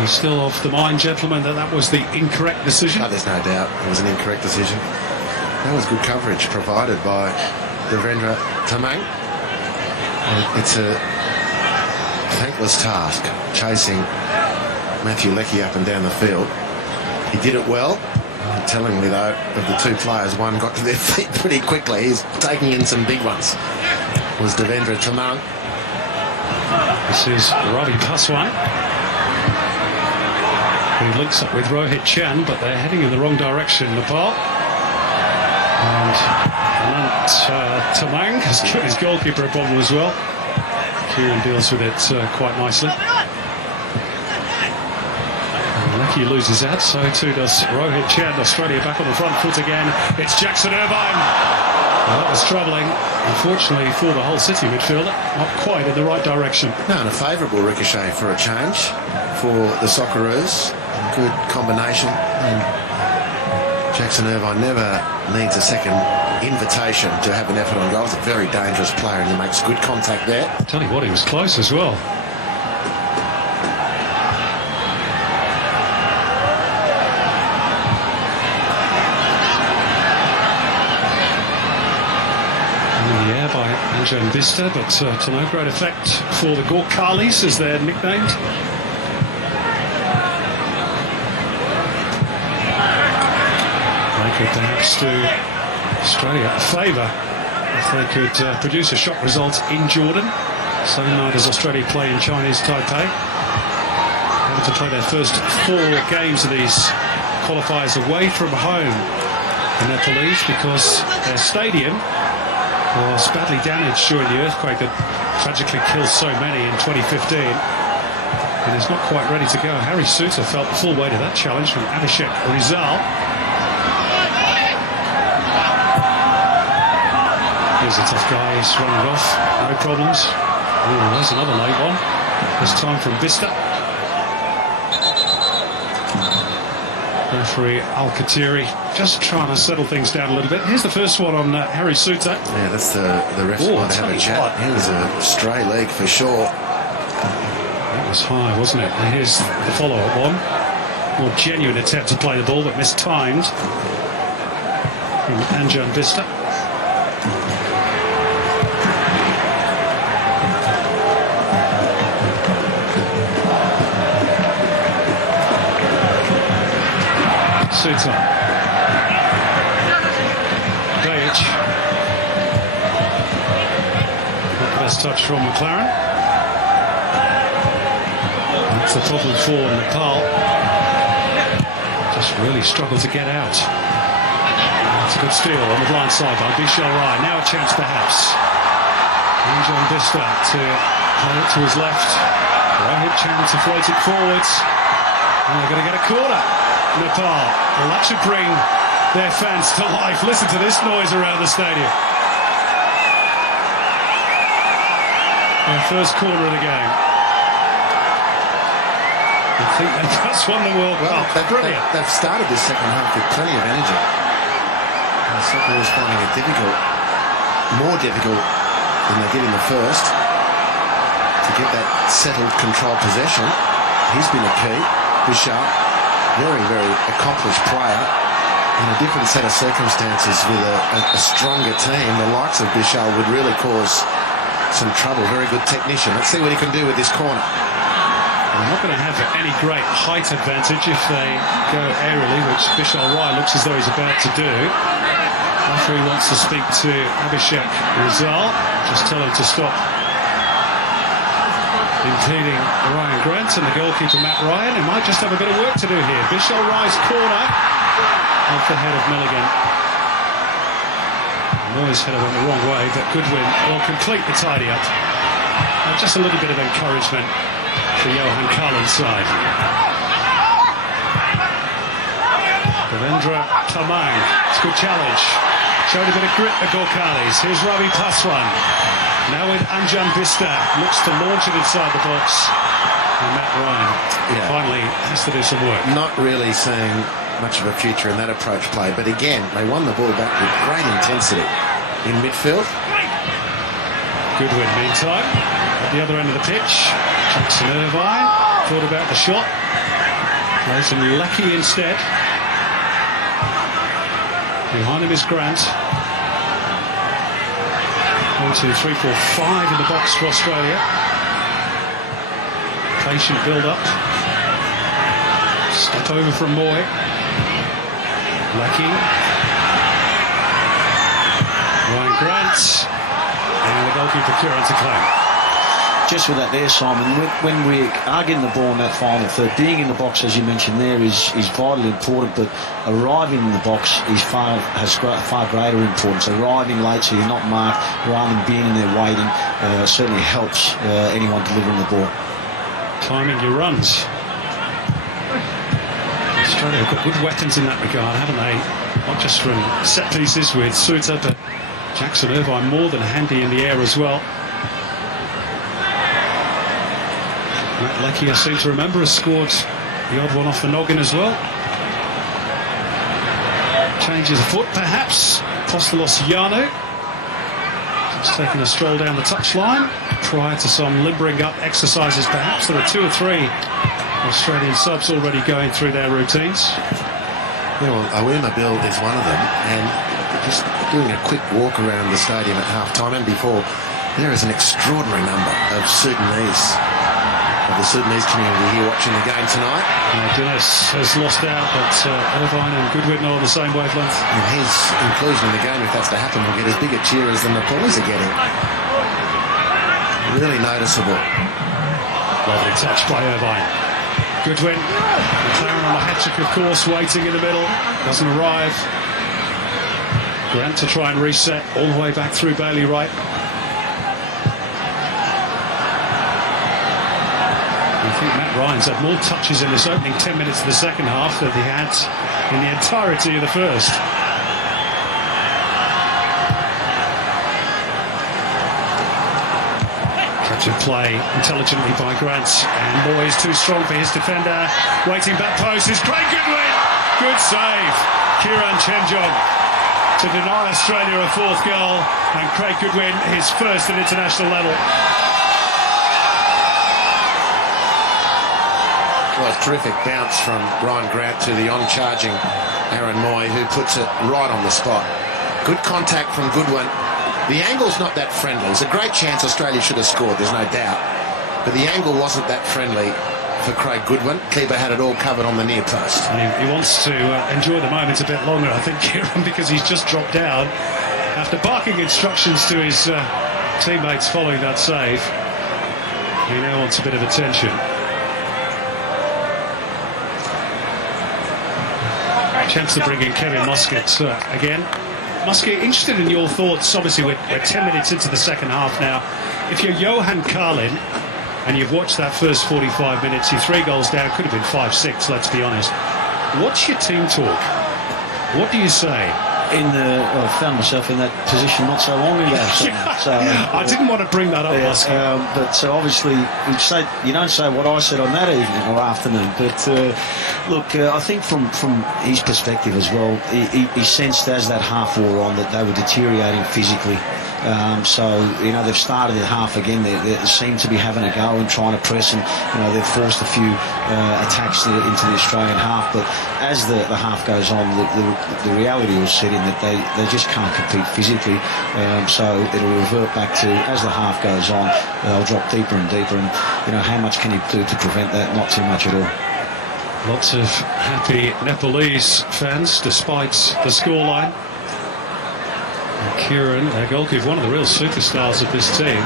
He's still of the mind, gentlemen, that was the incorrect decision. Oh, there's no doubt it was an incorrect decision. That was good coverage provided by Devendra Tamang. It's a thankless task chasing Matthew Leckie up and down the field. He did it well. Tellingly, though, of the two players, one got to their feet pretty quickly. He's taking in some big ones. Was Devendra Tamang. This is Ravi Paswan. He links up with Rohit Chan, but they're heading in the wrong direction, Nepal. And Tamang has given his goalkeeper a problem as well. Kieran deals with it quite nicely. Lucky loses that, so too does Rohit Chan. Australia back on the front foot again. It's Jackson Irvine. Well, that was troubling, unfortunately, for the whole City midfielder. Not quite in the right direction. No, and a favourable ricochet for a change for the Socceroos. Good combination. And Jackson Irvine never needs a second invitation to have an effort on goal. He's a very dangerous player and he makes good contact there. Tell you what, he was close as well. By Anjan Vista, but to no great effect for the Gorkhalis, as they're nicknamed. They could perhaps do Australia a favour if they could produce a shock result in Jordan, same night as Australia play in Chinese Taipei. Having to play their first 4 games of these qualifiers away from home, the Nepalese, because their stadium was badly damaged during the earthquake that tragically killed so many in 2015. And is not quite ready to go. Harry Suter felt the full weight of that challenge from Abhishek Rizal. Here's a tough guy, he's running off, no problems. Ooh, there's another late one. This time from Vista. Referee Al-Khatiri just trying to settle things down a little bit. Here's the first one on Harry Suter. Yeah, that's the ref might have a chat. He was a stray leg for sure. That was high, wasn't it? And here's the follow-up one. More genuine attempt to play the ball, but mistimed. from Anjan Vista. Suter. Dayich. Best touch from McLaren. That's the problem for Nepal. Just really struggled to get out. It's a good steal on the blind side by Bishal Rai. Now a chance perhaps. Anjan Vista to play it to his left. Rohit Chand to float it forwards. And they're going to get a corner. Nepal. Well, that should bring their fans to life. Listen to this noise around the stadium. Their first corner of the game. I think they've just won the World Cup. Brilliant. They've started this second half with plenty of energy. The second was finding it difficult, more difficult than they did in the first, to get that settled, controlled possession. He's been a key. Bishal, very, very accomplished player. In a different set of circumstances with a stronger team, the likes of Bishal would really cause some trouble. Very good technician. Let's see what he can do with this corner. They're not going to have any great height advantage if they go aerially, which Bishal Rai looks as though he's about to do. Referee wants to speak to Abhishek Rizal. Just tell him to stop impeding Ryan Grant and the goalkeeper Matt Ryan. He might just have a bit of work to do here. Bishal Rai's corner off the head of Milligan. Noise headed on the wrong way, but Goodwin will complete the tidy up. Just a little bit of encouragement for Johan Carlin's side. Devendra Tamang, it's a good challenge. Showed a bit of grit, the Gorkhalis. Here's Ravi Paswan. Now with Anjan Vista. Looks to launch it inside the box. And Matt Ryan finally has to do some work. Not really seeing much of a future in that approach play. But again, they won the ball back with great intensity in midfield. Goodwin, meantime, at the other end of the pitch. Jackson Irvine thought about the shot. Plays him Leckie instead. Behind him is Grant. 1, 2, 3, 4, 5 in the box for Australia. Patient build-up. Step over from Moy. Leckie. Ryan Grant. And the goalkeeper Kieran to claim. Just with that there, Simon, when we are getting the ball in that final third, being in the box, as you mentioned there, is vitally important, but arriving in the box has far greater importance. Arriving late so you're not marked, rather than being in there waiting, certainly helps anyone delivering the ball. Timing your runs. Australia have got good weapons in that regard, haven't they? Not just from set pieces with Suter, but Jackson Irvine more than handy in the air as well. Matt Leckie, I seem to remember, has scored the odd one off the noggin as well. Changes of foot, perhaps. Apostolos Yano. Just taking a stroll down the touchline prior to some limbering up exercises, perhaps. There are 2 or 3 Australian subs already going through their routines. Yeah, well, Awima Bill is one of them, and just doing a quick walk around the stadium at half-time and before, there is an extraordinary number of Sudanese, of the Sudanese community here watching the game tonight. Dennis has lost out, but Irvine and Goodwin are on the same wavelength. And his inclusion in the game, if that's to happen, will get as big a cheer as the Nepalis are getting. Really noticeable. Lovely touch by Irvine. Goodwin, McLaren on the hat-trick, of course, waiting in the middle, doesn't arrive. Grant to try and reset all the way back through Bailey Wright. I think Matt Ryan's had more touches in this opening 10 minutes of the second half than he had in the entirety of the first. Catch and play intelligently by Grant, and Moy is too strong for his defender. Waiting back post is Craig Goodwin. Good save. Kieran Chenjong to deny Australia a 4th goal, and Craig Goodwin his first at international level. Well, terrific bounce from Ryan Grant to the on-charging Aaron Moy, who puts it right on the spot. Good contact from Goodwin. The angle's not that friendly. It's a great chance Australia should have scored, there's no doubt. But the angle wasn't that friendly for Craig Goodwin. Keeper had it all covered on the near post. And he wants to enjoy the moment a bit longer, I think, Kieran, because he's just dropped down after barking instructions to his teammates following that save. He now wants a bit of attention. Chance to bring in Kevin Muscat again. Muscat, interested in your thoughts. Obviously, we're 10 minutes into the second half now. If you're Johan Carlin and you've watched that first 45 minutes, you're 3 goals down, could have been 5-6, let's be honest. What's your team talk? What do you say? I found myself in that position not so long ago. So, I didn't want to bring that up, Muscat. but so obviously you don't say what I said on that evening or afternoon. But look, I think from his perspective as well, he sensed as that half wore on that they were deteriorating physically. So they've started at half again. They seem to be having a go and trying to press, and they've forced a few attacks into the Australian half. But as the half goes on, the reality will set in that they just can't compete physically. So it'll revert back to, as the half goes on, they'll drop deeper and deeper. And how much can you do to prevent that? Not too much at all. Lots of happy Nepalese fans despite the scoreline. Kieran, their goalkeeper, one of the real superstars of this team.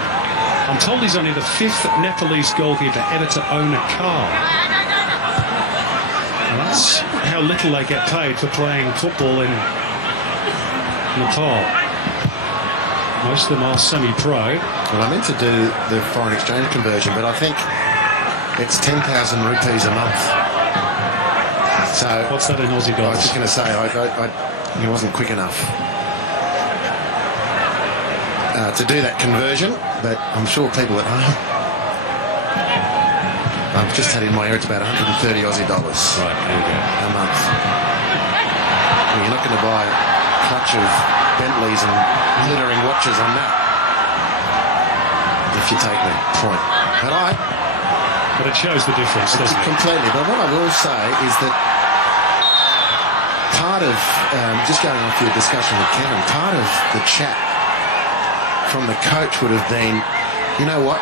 I'm told he's only the 5th Nepalese goalkeeper ever to own a car. And that's how little they get paid for playing football in Nepal. Most of them are semi-pro. Well, I meant to do the foreign exchange conversion, but I think it's 10,000 rupees a month. So what's that in Aussie dollars? I was just going to say, I wasn't quick enough to do that conversion, but I'm sure people at home. I've just had in my ear it's about 130 Aussie dollars right, there you go. a month. You're not going to buy a clutch of Bentleys and glittering watches on that, if you take the point. But it shows the difference, doesn't it? Completely. But what I will say is that part of, just going off your discussion with Kevin, part of the chat from the coach would have been, you know what,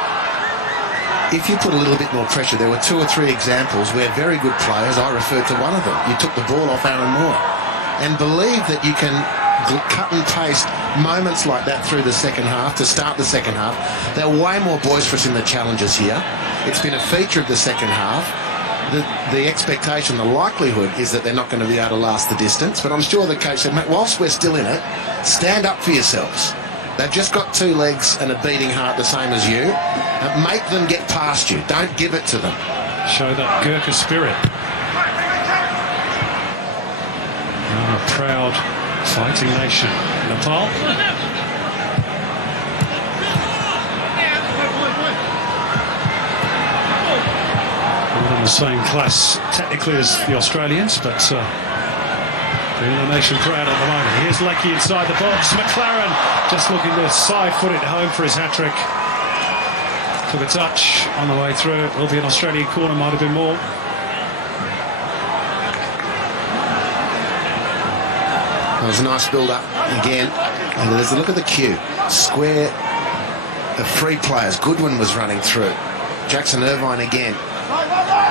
if you put a little bit more pressure, there were 2 or 3 examples where very good players, I referred to one of them, you took the ball off Aaron Moore, and believe that you can cut and paste moments like that through the second half, to start the second half. They're way more boisterous in the challenges here. It's been a feature of the second half. The expectation, the likelihood is that they're not going to be able to last the distance, but I'm sure the coach said, mate, whilst we're still in it, stand up for yourselves. They've just got 2 legs and a beating heart the same as you. Make them get past you. Don't give it to them. Show that Gurkha spirit. A proud fighting nation. Nepal. Not in the same class technically as the Australians, but doing the nation proud at the moment. Here's Leckie inside the box. McLaren just looking to side-foot it home for his hat-trick. Took a touch on the way through. It will be an Australian corner, might have been more. It was a nice build-up again. And there's a look at the queue. Square of 3 players. Goodwin was running through. Jackson Irvine again.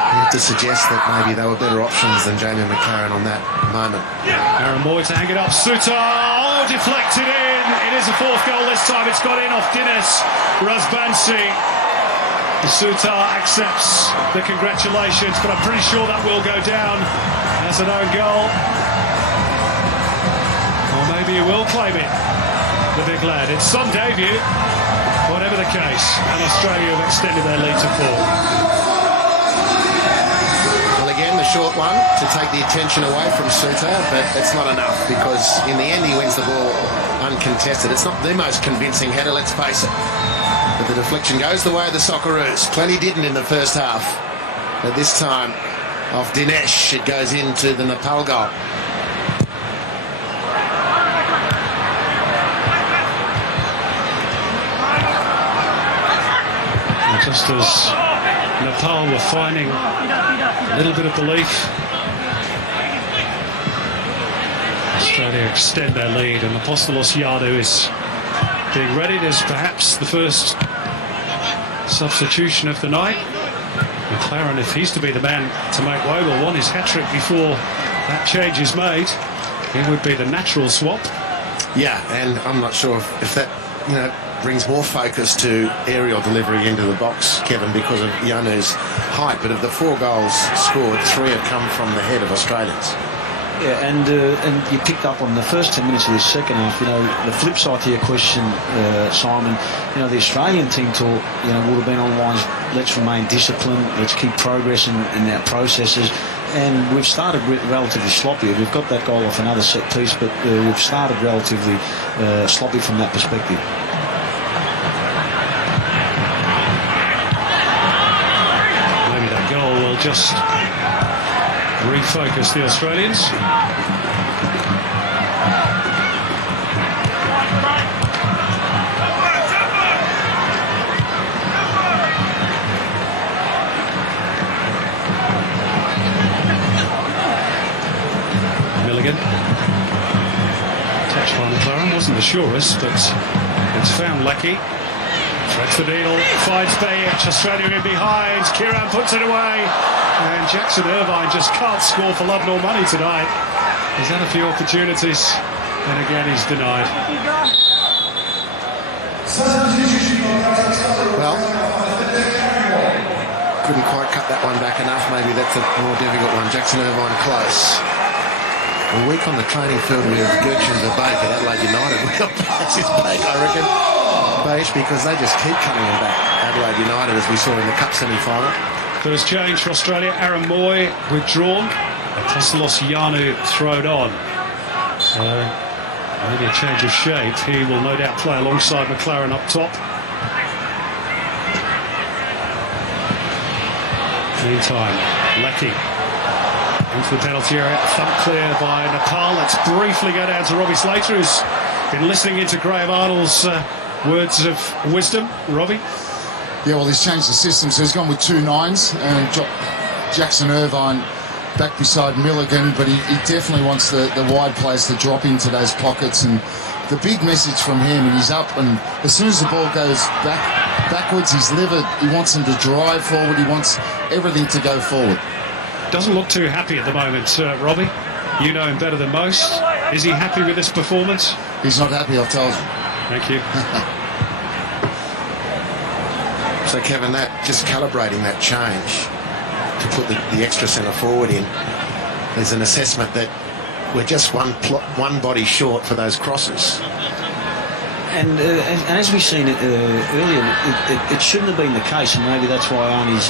You have to suggest that maybe they were better options than Jamie McLaren on that moment. Aaron Moy to hang it up. Sutar, oh, deflected in. It is a 4th goal this time. It's got in off Dinesh Razbansi. Sutar accepts the congratulations, but I'm pretty sure that will go down as an own goal. Or maybe he will claim it, the big lad. It's some debut. Whatever the case, and Australia have extended their lead to 4. Again, the short one to take the attention away from Sutar, but it's not enough because in the end he wins the ball uncontested. It's not the most convincing header, let's face it. But the deflection goes the way of the Socceroos. Plenty didn't in the first half. But this time, off Dinesh, it goes into the Nepal goal. And just as Nepal were finding little bit of belief. Australia extend their lead, and Apostolos Yadu is being readied as perhaps the first substitution of the night. McLaren, if he's to be the man to make way, will want his hat-trick before that change is made. He would be the natural swap. Yeah, and I'm not sure if that, brings more focus to aerial delivery into the box, Kevin, because of Yanu's height. But of the 4 goals scored, 3 have come from the head of Australians. Yeah, and you picked up on the first 10 minutes of this second half. The flip side to your question, Simon, the Australian team talk, would have been on lines, let's remain disciplined, let's keep progressing in our processes. And we've started relatively sloppy. We've got that goal off another set piece, but we've started relatively sloppy from that perspective. Maybe that goal will just refocus the Australians. Milligan. Touch by McLaren, wasn't the surest, but it's found Leckie. Threads the needle, finds Bayic, Australia in behind, Kieran puts it away, and Jackson Irvine just can't score for love nor money tonight. He's had a few opportunities, and again he's denied. Well, couldn't quite cut that one back enough. Maybe that's a more difficult one. Jackson Irvine close. A week on the training field with Gertrude Verbeek at Adelaide United. We got past his break, I reckon. Beige, because they just keep coming him back. Adelaide United, as we saw in the Cup semi-final. First change for Australia, Aaron Moy withdrawn. Apostolos Yanu thrown on. Maybe a change of shape. He will no doubt play alongside McLaren up top. Meantime, Leckie into the penalty area. Thump clear by Nepal. Let's briefly go down to Robbie Slater, who's been listening into Graham Arnold's words of wisdom. Robbie? Yeah, well, he's changed the system, so he's gone with 2 9s and Jackson Irvine back beside Milligan, but he definitely wants the wide players to drop into those pockets. And the big message from him, and he's up, and as soon as the ball goes backwards, he's livid. He wants them to drive forward. He wants everything to go forward. Doesn't look too happy at the moment, Robbie. You know him better than most. Is he happy with this performance? He's not happy, I've told you. Thank you. So, Kevin, that just calibrating that change to put the extra centre forward in, there's an assessment that we're just one body short for those crosses. And as we've seen earlier, it shouldn't have been the case, and maybe that's why Arnie's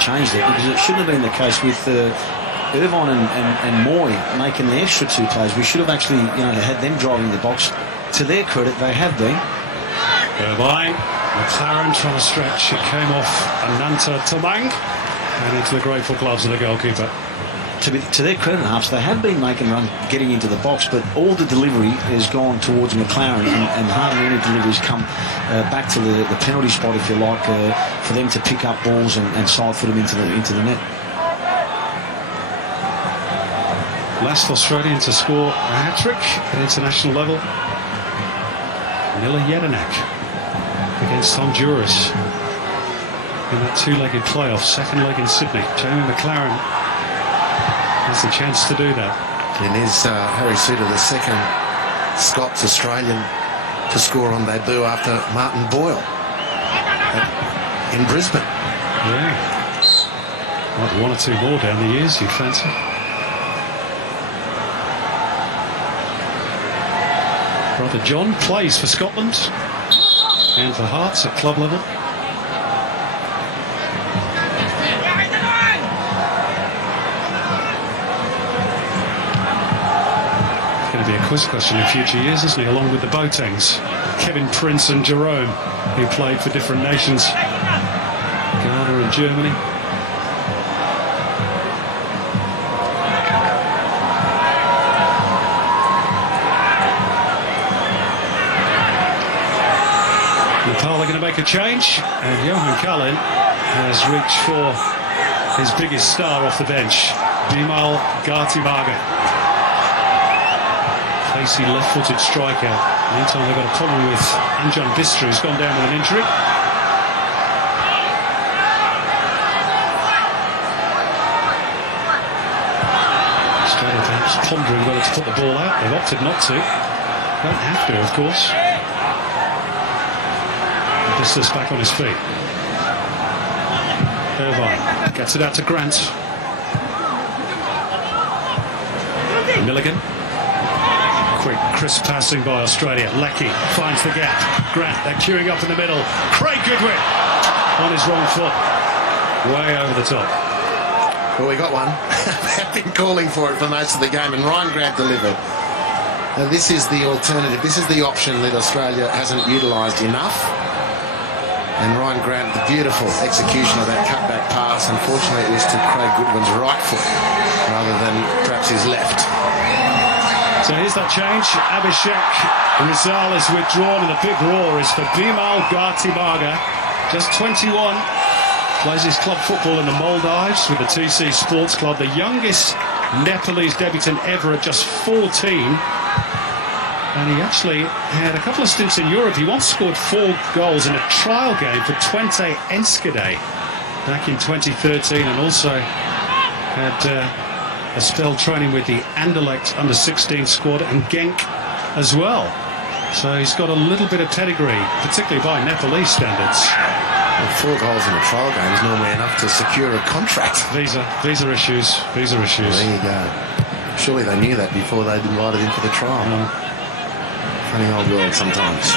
changed it, because it shouldn't have been the case with Irvine and Moy making the extra 2 plays. We should have actually had them driving the box. To their credit, they have been. Irvine, McLaren trying to stretch. It came off Ananta Tamang and into the grateful gloves of the goalkeeper. To their credit, Harps, they have been making runs getting into the box, but all the delivery has gone towards McLaren, and hardly any deliveries come back to the penalty spot, if you like, for them to pick up balls and side foot them into the net. Last Australian to score a hat-trick at international level, Miller Jedinak against Honduras in that 2-legged playoff, second leg in Sydney. Jamie McLaren has the chance to do that. And is Harry Suter the second Scots Australian to score on debut after Martin Boyle in Brisbane. Yeah. Might be 1 or 2 more down the years, you fancy? Brother John plays for Scotland and for Hearts at club level. It's going to be a quiz question in future years, isn't he? Along with the Boatengs, Kevin Prince and Jerome, who played for different nations, Ghana and Germany. Nepal are going to make a change, and Johan Kalin has reached for his biggest star off the bench, Bimal Gartimaga. Pacey left-footed striker. Meantime, they've got a problem with Anjan Bistra, who's gone down with an injury. Australia perhaps pondering whether to put the ball out. They've opted not to. Don't have to, of course. Bistra's back on his feet. Irvine gets it out to Grant. Milligan. Quick, crisp passing by Australia. Leckie finds the gap. Grant, they're queuing up in the middle. Craig Goodwin on his wrong foot. Way over the top. Well, we got one. I've been calling for it for most of the game, and Ryan Grant delivered. Now, this is the alternative. This is the option that Australia hasn't utilised enough. And Ryan Grant, the beautiful execution of that cutback pass. Unfortunately, it was to Craig Goodwin's right foot rather than perhaps his left. So here's that change. Abhishek Rizal is withdrawn, and the big roar is for Bimal Gartimaga. Just 21. Plays his club football in the Maldives with the TC Sports Club. The youngest Nepalese debutant ever at just 14. And he actually had a couple of stints in Europe. He once scored 4 goals in a trial game for Twente Enschede back in 2013, and also had a spell training with the Anderlecht under-16 squad and Genk as well. So he's got a little bit of pedigree, particularly by Nepalese standards. Well, 4 goals in a trial game is normally enough to secure a contract. Visa issues. There you go. Surely they knew that before they'd invited him for the trial. Funny old world sometimes.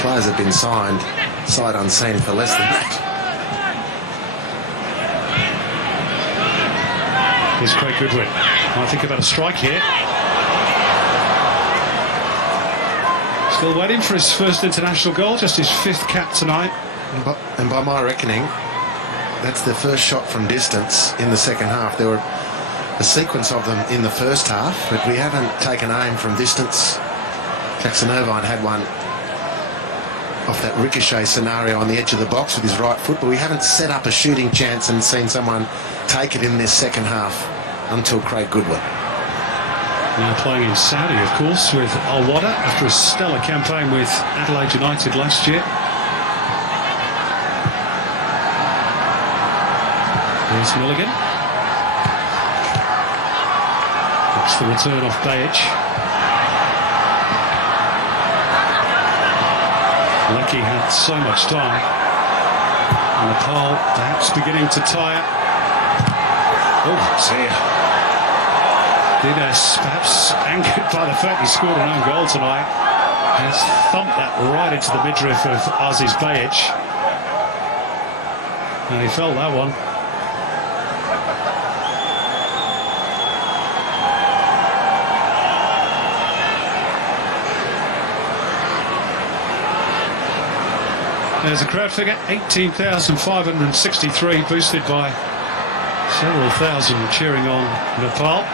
Players have been signed sight unseen for less than that. Here's Craig Goodwin. I think about a strike here. Still waiting for his first international goal, just his 5th cap tonight. And by my reckoning, that's the first shot from distance in the second half. There were a sequence of them in the first half, but we haven't taken aim from distance. Jackson Irvine had one off that ricochet scenario on the edge of the box with his right foot, but we haven't set up a shooting chance and seen someone take it in this second half until Craig Goodwin. Now playing in Saudi, of course, with Al Wada after a stellar campaign with Adelaide United last year. Here's Milligan. That's the return off Bajic. Leckie had so much time. Nepal perhaps beginning to tire. Oh dear. Dinesh, perhaps angered by the fact he scored an own goal tonight, has thumped that right into the midriff of Aziz Bajic. And he felt that one. There's a crowd figure, 18,563, boosted by several thousand cheering on Nepal.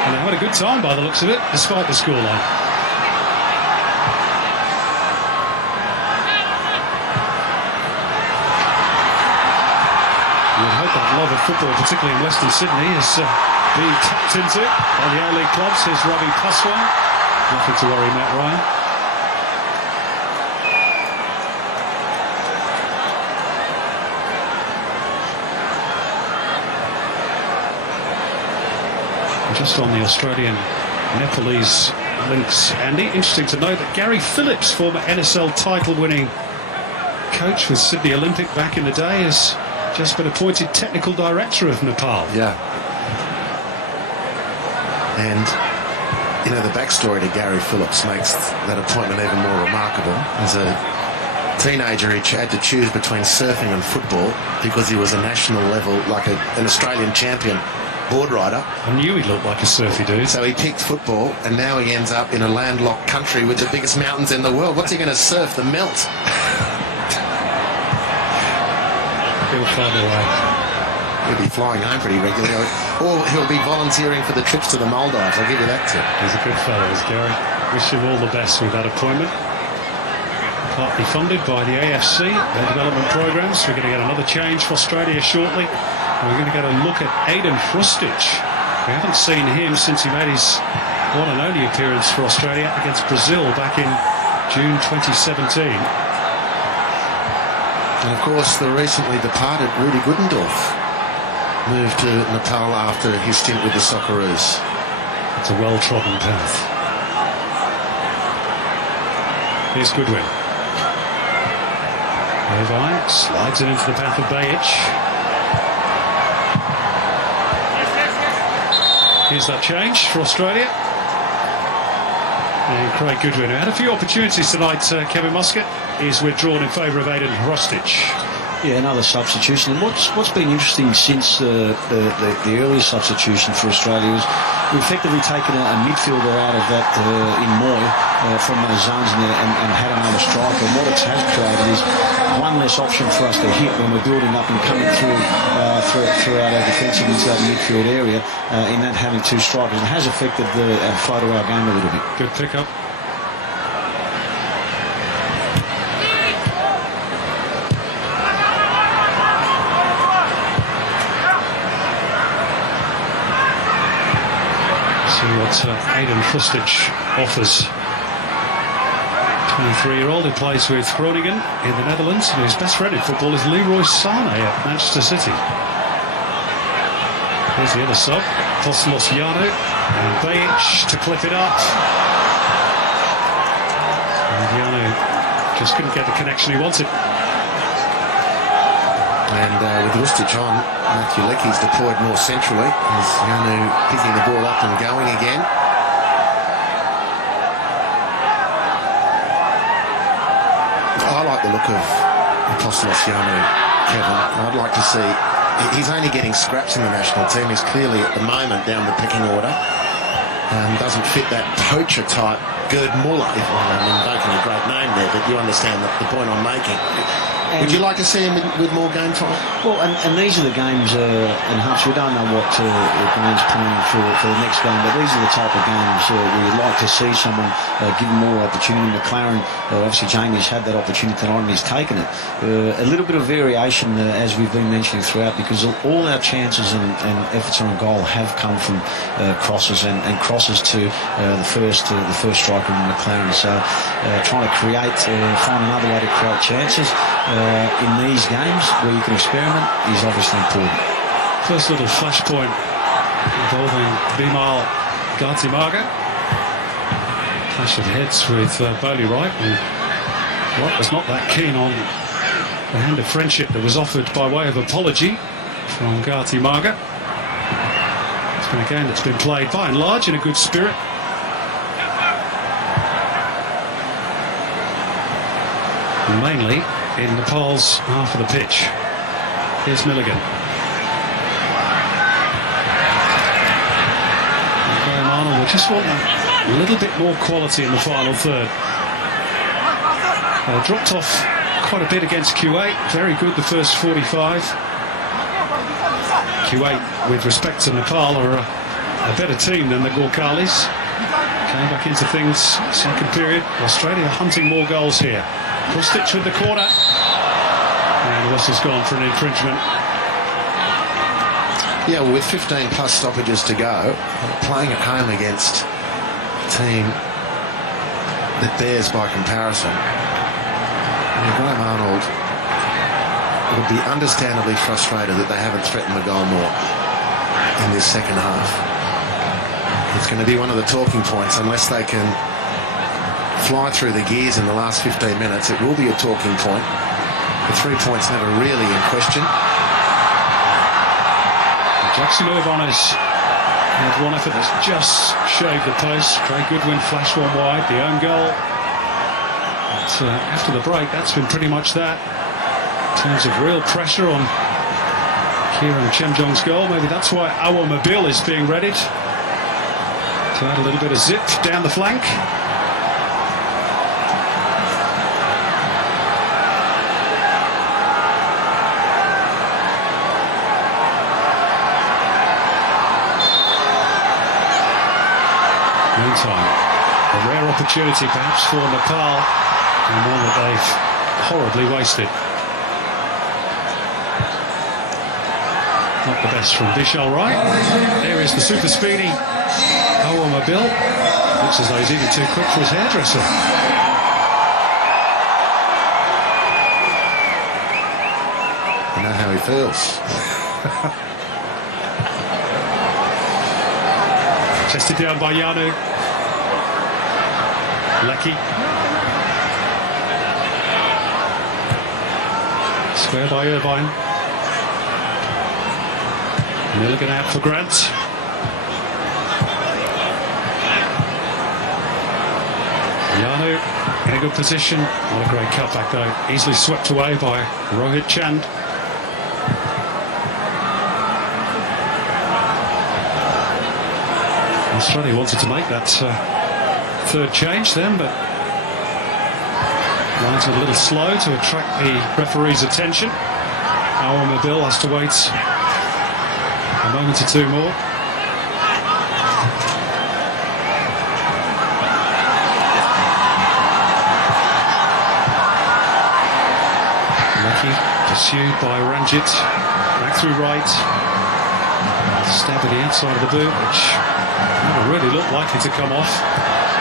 And they had a good time by the looks of it, despite the scoreline. You'd hope that love of football, particularly in Western Sydney, is being tapped into by the A-League clubs. Here's Ravi Paswan. Nothing to worry, Matt Ryan. Just on the Australian-Nepalese links, Andy, interesting to note that Gary Phillips, former NSL title-winning coach with Sydney Olympic back in the day, has just been appointed technical director of Nepal. Yeah. And, you know, the backstory to Gary Phillips makes that appointment even more remarkable. As a teenager, he had to choose between surfing and football because he was a national level, like an Australian champion board rider. I knew he looked like a surfy dude. So he picked football, and now he ends up in a landlocked country with the biggest mountains in the world. What's he going to surf? The melt? He'll find a way. He'll be flying home pretty regularly, or he'll be volunteering for the trips to the Maldives. I'll give you that tip. He's a good fellow, is Gary. Wish him all the best with that appointment. partly funded by the AFC, their development programs. We're going to get another change for Australia shortly. We're going to get a look at Aiden Hrustic. We haven't seen him since he made his one and only appearance for Australia against Brazil back in June 2017. And of course, the recently departed Rudy Guddendorf moved to Nepal after his stint with the Socceroos. It's a well-trodden path. Here's Goodwin. Levi slides it into the path of Bajic. Here's that change for Australia. And Craig Goodwin, who had a few opportunities tonight, Kevin Muscat, is withdrawn in favour of Aiden Hrustic. Yeah, another substitution. And what's been interesting since the early substitution for Australia is we've effectively taken a midfielder out of that in Moy from those zones in there and had another striker. And what it has created is one less option for us to hit when we're building up and coming throughout our defensive into that midfield area in that having two strikers. It has affected the flow to our game a little bit. Good pick-up. See what Aiden Hrustic offers. 23-year-old who plays with Groningen in the Netherlands, and his best friend in football is Leroy Sané at Manchester City. Here's the other sub, Apostolos Yano, and Bajic to clip it up. And Yano just couldn't get the connection he wanted. And with Hrustic on, Matthew Leckie's deployed more centrally. As Yanu picking the ball up and going again. I like the look of Apostolos Yanu, Kevin. I'd like to see... He's only getting scraps in the national team. He's clearly, at the moment, down the pecking order. Doesn't fit that poacher type Gerd Muller. I'm invoking a great name there, but you understand the point I'm making. Would you like to see him with more game time? Well, and these are the games, and Humph, we don't know what Graham's playing for the next game, but these are the type of games where you'd like to see someone given more opportunity. McLaren, obviously Jamie's had that opportunity tonight and he's taken it. A little bit of variation, as we've been mentioning throughout, because all our chances and efforts on goal have come from crosses and crosses to the first striker in McLaren. So trying to find another way to create chances in these games where you can experiment is obviously important. First little flashpoint involving Bimal Gartimaga. Clash of heads with Bowley Wright, and Wright was not that keen on the hand of friendship that was offered by way of apology from Gartimaga. It's been a game that's been played by and large in a good spirit. And mainly in Nepal's half of the pitch. Here's Milligan. And Graham Arnold will just want a little bit more quality in the final third. Dropped off quite a bit against Kuwait. Very good the first 45. Kuwait, with respect to Nepal, are a better team than the Gorkhalis. Came back into things second period. Australia hunting more goals here. Hrustic with the corner. And the whistle's gone for an infringement. Yeah, well, with 15 plus stoppages to go, playing at home against a team that bears by comparison, Graham Arnold would be understandably frustrated that they haven't threatened the goal more in this second half. It's going to be one of the talking points unless they can fly through the gears in the last 15 minutes. It will be a talking point. The 3 points never really in question. Jackson Irvanes had one effort that's just shaved the post. Craig Goodwin flashed one wide, the own goal. But after the break, that's been pretty much that. In terms of real pressure on Kieran Chemjong's goal. Maybe that's why Awa Mabil is being readied to add a little bit of zip down the flank. Meantime, a rare opportunity perhaps for Nepal and one that they've horribly wasted. Not the best from Vishal Rai. There is the super speedy Mobile. Looks as though he's even too quick for his hairdresser. You know how he feels. Chested down by Yanu. Lecky. Square by Irvine. Milligan out for Grant. Yanu in a good position. Not a great cutback though. Easily swept away by Rohit Chand. Australia wanted to make that third change then, but lines are a little slow to attract the referee's attention. Mobile has to wait a moment or two more. Lucky pursued by Ranjit. Back through right. Stab at the outside of the boot, which never really looked likely to come off.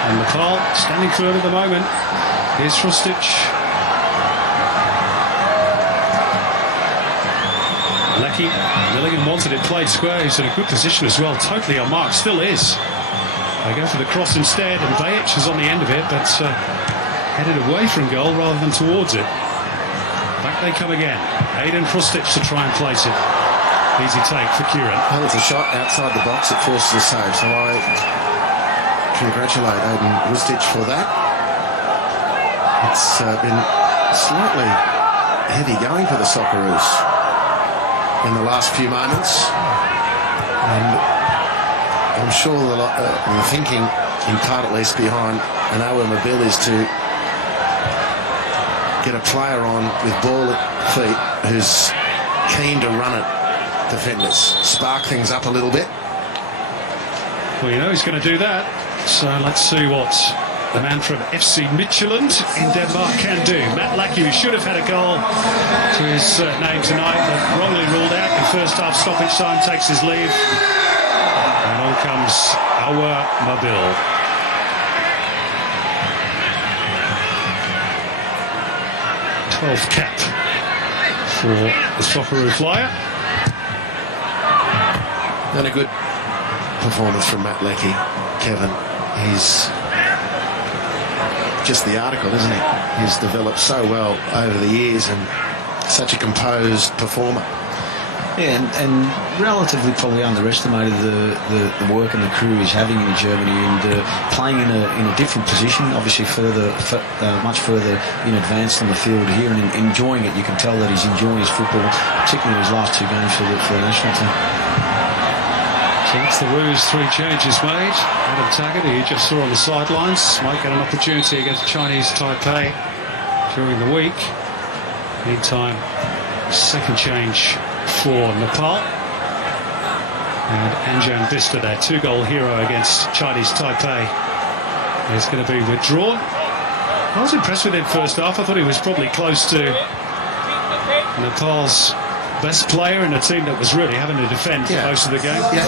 And Nepal standing firm at the moment. Here's Frustic. Lecky, Milligan wanted it played square. He's in a good position as well. Totally unmarked, still is. They go for the cross instead, and Bajic is on the end of it, but headed away from goal rather than towards it. Back they come again. Aiden Frustic to try and place it. Easy take for Kieran. Well, it's a shot outside the box. It forces a save, so I congratulate Aiden Frustic for that. It's been slightly heavy going for the Socceroos in the last few moments, and I'm sure the thinking, in part at least, behind an Mobile is to get a player on with ball at feet who's keen to run at defenders, spark things up a little bit. Well, you know he's going to do that, so let's see what the man from FC Midtjylland in Denmark can do. Matt Lackey, who should have had a goal to his name tonight, but wrongly ruled out in first half stoppage time, takes his leave. And on comes Mobile. Cap for the Socceroo flyer. And a good performance from Matt Lecky, Kevin. He's just the article, isn't he? He's developed so well over the years and such a composed performer. Yeah, and relatively probably underestimated the work and the crew he's having in Germany, and playing in a different position, obviously much further in advance on the field here, and enjoying it. You can tell that he's enjoying his football, particularly his last two games for the national team. So that's the Roos, 3 changes made. Adam Taggart, who you just saw on the sidelines, might get an opportunity against Chinese Taipei during the week. Meantime, second change for Nepal. And Anjan Bista, their 2-goal hero against Chinese Taipei, is going to be withdrawn. I was impressed with him first half. I thought he was probably close to Nepal's best player in a team that was really having to defend for most of the game. Yeah,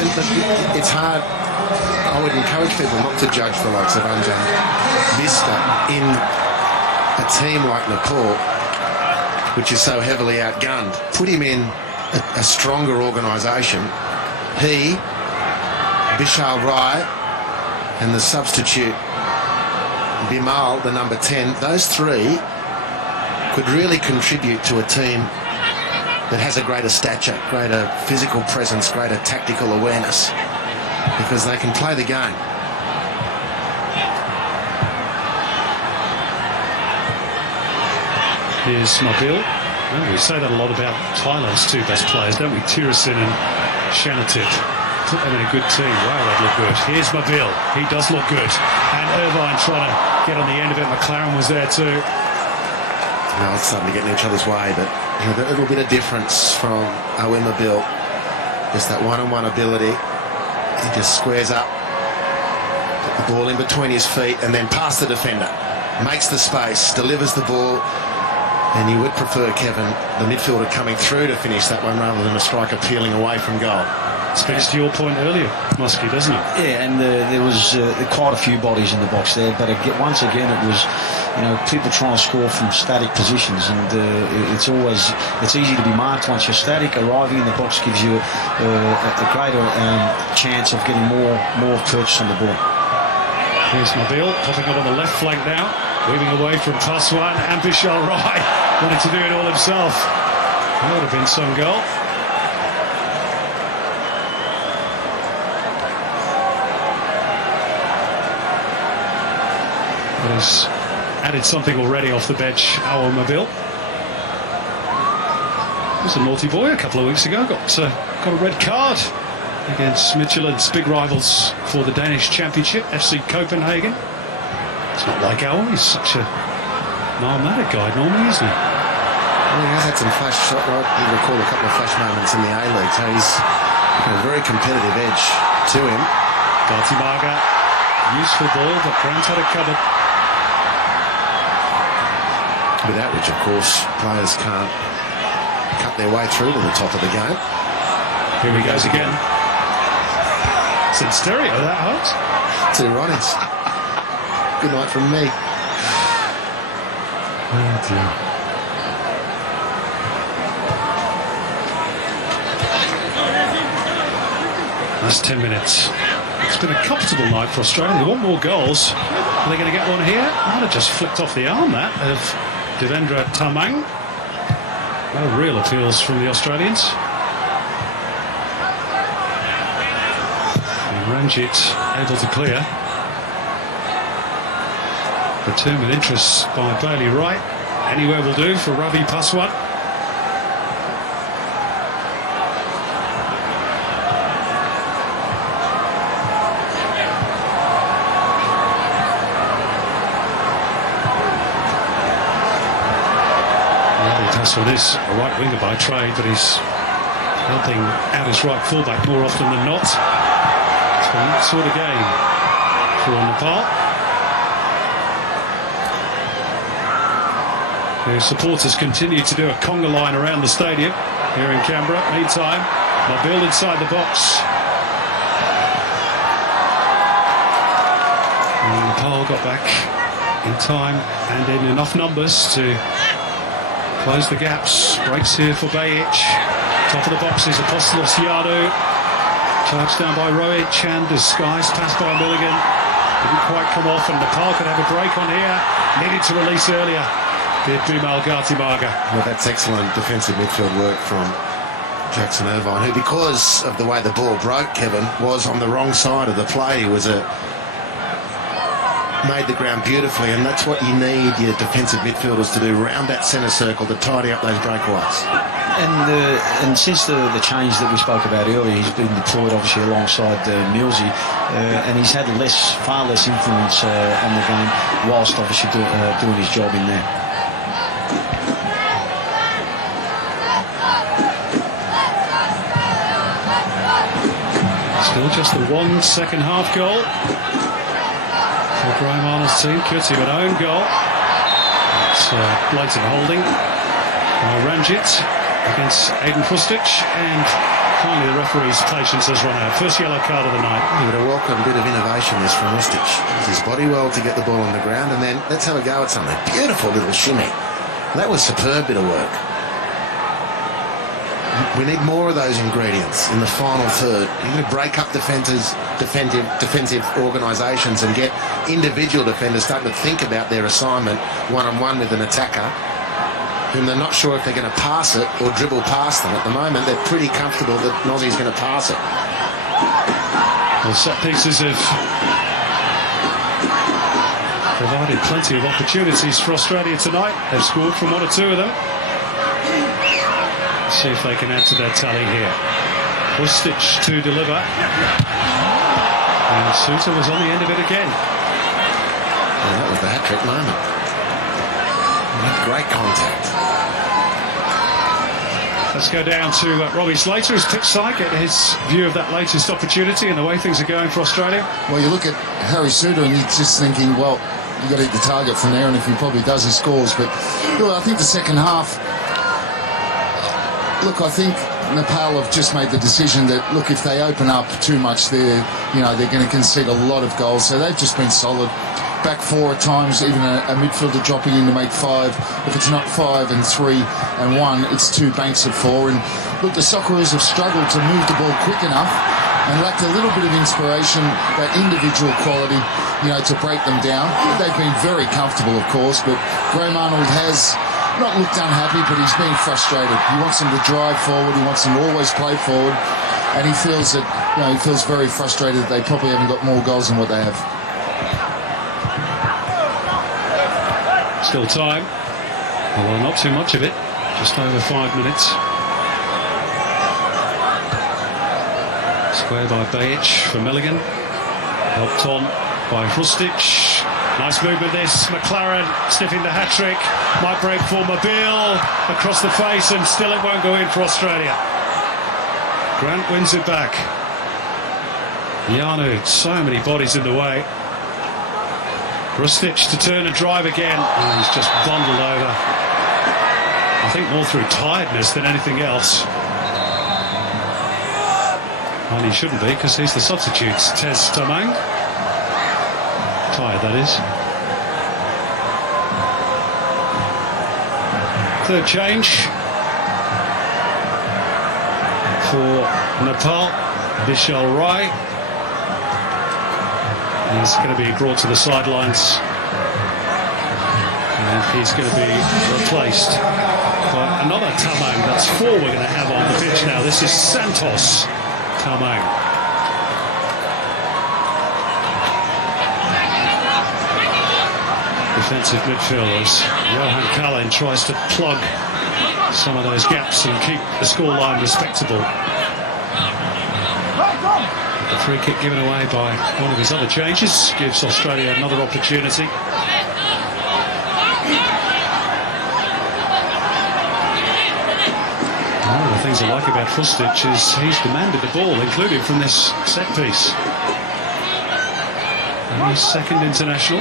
it's hard. I would encourage people not to judge the likes of Anjan Bista in a team like Nepal, which is so heavily outgunned. Put him in a stronger organisation. He, Vishal Rai, and the substitute Bimal, the number 10, those 3 could really contribute to a team that has a greater stature, greater physical presence, greater tactical awareness, because they can play the game. Here's Mobile. Well, we say that a lot about Thailand's 2 best players, don't we? Tirasin and Shanatit. Put them in a good team. Wow, they look good. Here's Mobile. He does look good. And Irvine trying to get on the end of it. McLaren was there too. Well, it's starting to get in each other's way, but a little bit of difference from Mobile. Just that one-on-one ability. He just squares up, put the ball in between his feet, and then past the defender. makes the space, delivers the ball, and you would prefer, Kevin, the midfielder coming through to finish that one rather than a striker peeling away from goal. Speaks to your point earlier, Muskie, doesn't it? Yeah, and there was quite a few bodies in the box there, but once again it was, people trying to score from static positions, and it's easy to be marked once you're static. Arriving in the box gives you a greater chance of getting more purchase on the ball. Here's Nabil popping up on the left flank now, weaving away from Paswan, and Bishal Rai wanted to do it all himself. That would have been some goal. But he's added something already off the bench, Awal Nabil. He was a naughty boy a couple of weeks ago, got a red card against Midtjylland's big rivals for the Danish Championship, FC Copenhagen. It's not like Awal, he's such a nomadic guy normally, isn't he? Well, he has had some flash, you recall a couple of flash moments in the A-League, so he's got a very competitive edge to him. Gartimaga, useful ball, but Grant had it covered. Without which, of course, players can't cut their way through to the top of the game. Here he goes again. It's in stereo, that hurts. 2 Ronnies. Good night from me. Oh dear. Last 10 minutes. It's been a comfortable night for Australia. They want more goals. Are they going to get one here? Might have just flicked off the arm, that, of Devendra Tamang. No real appeals from the Australians. And Ranjit able to clear. Return with interest by Bailey Wright. Anywhere will do for Ravi Paswan. Paswan is a right winger by trade, but he's helping out his right fullback more often than not. It's been that sort of game for Nepal. The supporters continue to do a conga line around the stadium here in Canberra. Meantime, Nabil inside the box. And Nepal got back in time and in enough numbers to close the gaps. Breaks here for Bajic. Top of the box is Apostolos Yadu. Charged down by Roic and disguised pass by Milligan. Didn't quite come off, and Nepal could have a break on here. Needed to release earlier. Did Bimal Gartimaga. Well, that's excellent defensive midfield work from Jackson Irvine, who, because of the way the ball broke, Kevin, was on the wrong side of the play. He was made the ground beautifully, and that's what you need your defensive midfielders to do, round that centre circle to tidy up those breakaways. And since the change that we spoke about earlier, he's been deployed obviously alongside Millsy, and he's had far less influence on the game, whilst obviously doing his job in there. Still just the 1 second half goal for Graham Arnold's team. Courtesy of an own goal. It's blatant holding by Ranjit against Aiden Fustic, and finally the referee's patience has run out. First yellow card of the night. He would have welcomed a bit of innovation this from Fustic. His body well to get the ball on the ground, and then let's have a go at something. Beautiful little shimmy. That was superb bit of work. We need more of those ingredients in the final third. You're going to break up defensive organisations and get individual defenders starting to think about their assignment one-on-one with an attacker whom they're not sure if they're going to pass it or dribble past them. At the moment, they're pretty comfortable that Nozzie's going to pass it. Well, set pieces have provided plenty of opportunities for Australia tonight. They've scored from 1 or 2 of them. See if they can add to their tally here. Fustic to deliver. And Suter was on the end of it again. Yeah, that was the hat-trick moment. Great contact. Let's go down to Robbie Slater, his pitch side, get his view of that latest opportunity and the way things are going for Australia. Well, you look at Harry Suter and you're just thinking, well, got to hit the target from there, and if he probably does, he scores. But look, I think the second half. Look, I think Nepal have just made the decision that, look, if they open up too much, they're going to concede a lot of goals. So they've just been solid. Back four at times, even a midfielder dropping in to make five. If it's not 5 and 3 and 1, it's 2 banks of 4. And look, the Socceroos have struggled to move the ball quick enough and lacked a little bit of inspiration, that individual quality, to break them down. They've been very comfortable, of course, but Graham Arnold has not looked unhappy, but he's been frustrated. He wants them to drive forward. He wants them to always play forward, and he feels that he feels very frustrated that they probably haven't got more goals than what they have. Still time, although not too much of it, just over 5 minutes. Square by Bajic for Milligan, helped on by Hrustic. Nice movement this, McLaren sniffing the hat-trick, might break for Mobile, across the face, and still it won't go in for Australia. Grant wins it back. Yanu, so many bodies in the way. Hrustic to turn and drive again, and he's just bundled over. I think more through tiredness than anything else. And he shouldn't be, because he's the substitute, Tez Tamang. Tired, that is. Third change for Nepal, Vishal Rai. He's going to be brought to the sidelines, and he's going to be replaced by another Tamang. That's 4 we're going to have on the pitch now. This is Santos Tamang. Defensive midfielders. Johan Kalin tries to plug some of those gaps and keep the scoreline respectable. The free kick given away by one of his other changes gives Australia another opportunity. One of the things I like about Hrustic is he's demanded the ball, including from this set piece. And his second international.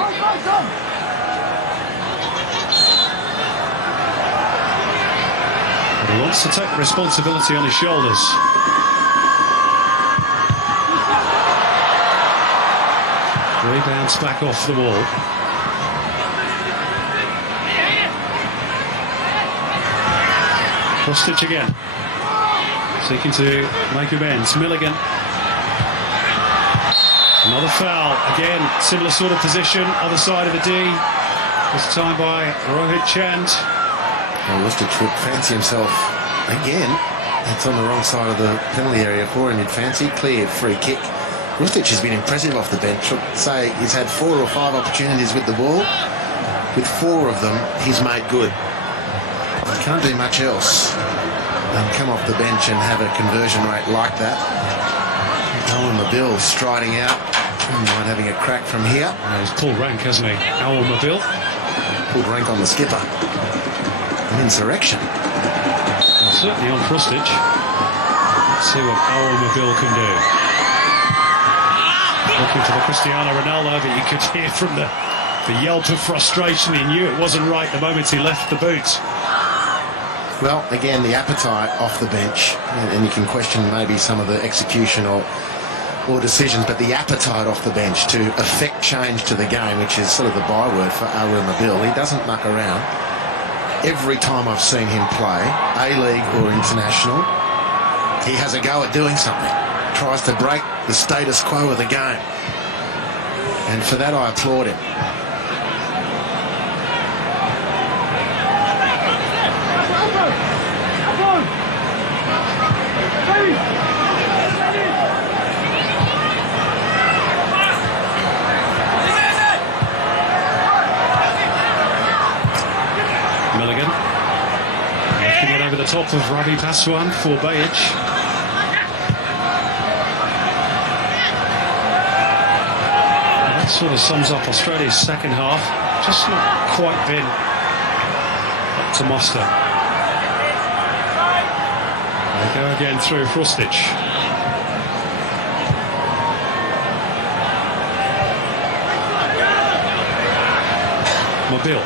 But he wants to take responsibility on his shoulders. Rebounds back off the wall. Hrustic again, seeking to make amends. Milligan. Another foul. Again, similar sort of position, other side of the D. This time by Rohit Chand. Well, Hrustic would fancy himself again. It's on the wrong side of the penalty area for him. He'd fancy clear free kick. Hrustic has been impressive off the bench. I'd say he's had 4 or 5 opportunities with the ball. With 4 of them, he's made good. He can't do much else than come off the bench and have a conversion rate like that. Owen Mobile striding out, might having a crack from here. He's pulled rank, hasn't he? Owen Mobile. Pulled rank on the skipper. An insurrection. Well, certainly on Hrustic. Let's see what Owen Mobile can do. Looking for the Cristiano Ronaldo, but you could hear from the yelp of frustration. He knew it wasn't right the moment he left the boot. Well, again, the appetite off the bench, and you can question maybe some of the execution or decisions, but the appetite off the bench to affect change to the game, which is sort of the byword for Owen Mobile. He doesn't muck around. Every time I've seen him play, A-League or international, he has a go at doing something. Tries to break the status quo of the game. And for that, I applaud him. Milligan. Lifting it over the top of Ravi Paswan for Bajic. Sort of sums up Australia's second half. Just not quite been up to muster. They go again through Hrustic. Nabil.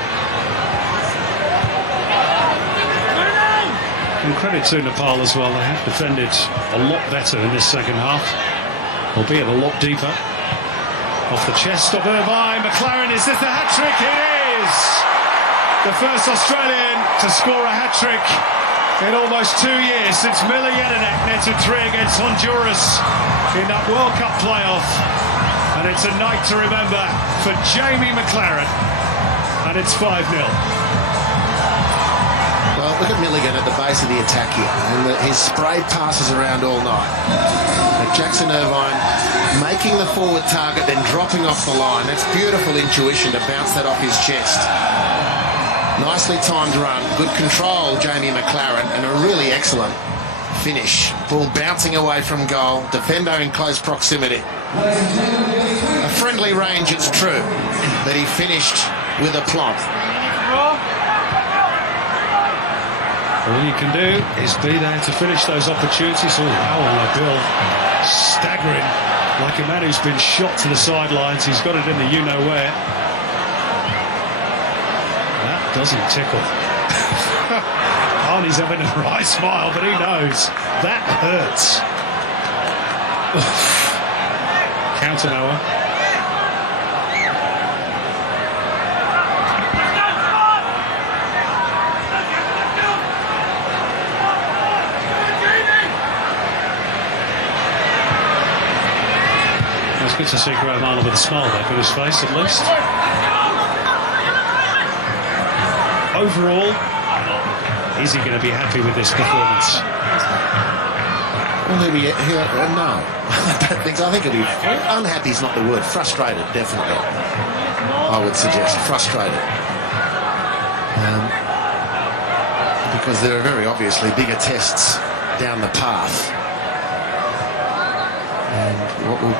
And credit to Nepal as well. They have defended a lot better in this second half, albeit a lot deeper. Off the chest of Irvine, McLaren, is this the hat-trick? It is! The first Australian to score a hat-trick in almost 2 years since Miller Jelinek netted 3 against Honduras in that World Cup playoff. And it's a night to remember for Jamie McLaren. And it's 5-0. Well, look at Milligan at the base of the attack here. And his spray passes around all night. And Jackson Irvine making the forward target, then dropping off the line. That's beautiful intuition to bounce that off his chest. Nicely timed run, good control, Jamie McLaren, and a really excellent finish. Ball bouncing away from goal, defender in close proximity. A friendly range, it's true, but he finished with aplomb. All you can do is be there to finish those opportunities. Oh, how on a bill, staggering like a man who's been shot to the sidelines. He's got it in the you-know-where. That doesn't tickle. Arnie's having a wry smile, but he knows that hurts. Counter Noah. It's good to see Graham Arnold with a smile back on his face, at least. Overall, is he going to be happy with this performance? Well, no. I think he'll be unhappy is not the word. Frustrated, definitely. I would suggest frustrated. Because there are very obviously bigger tests down the path. And what will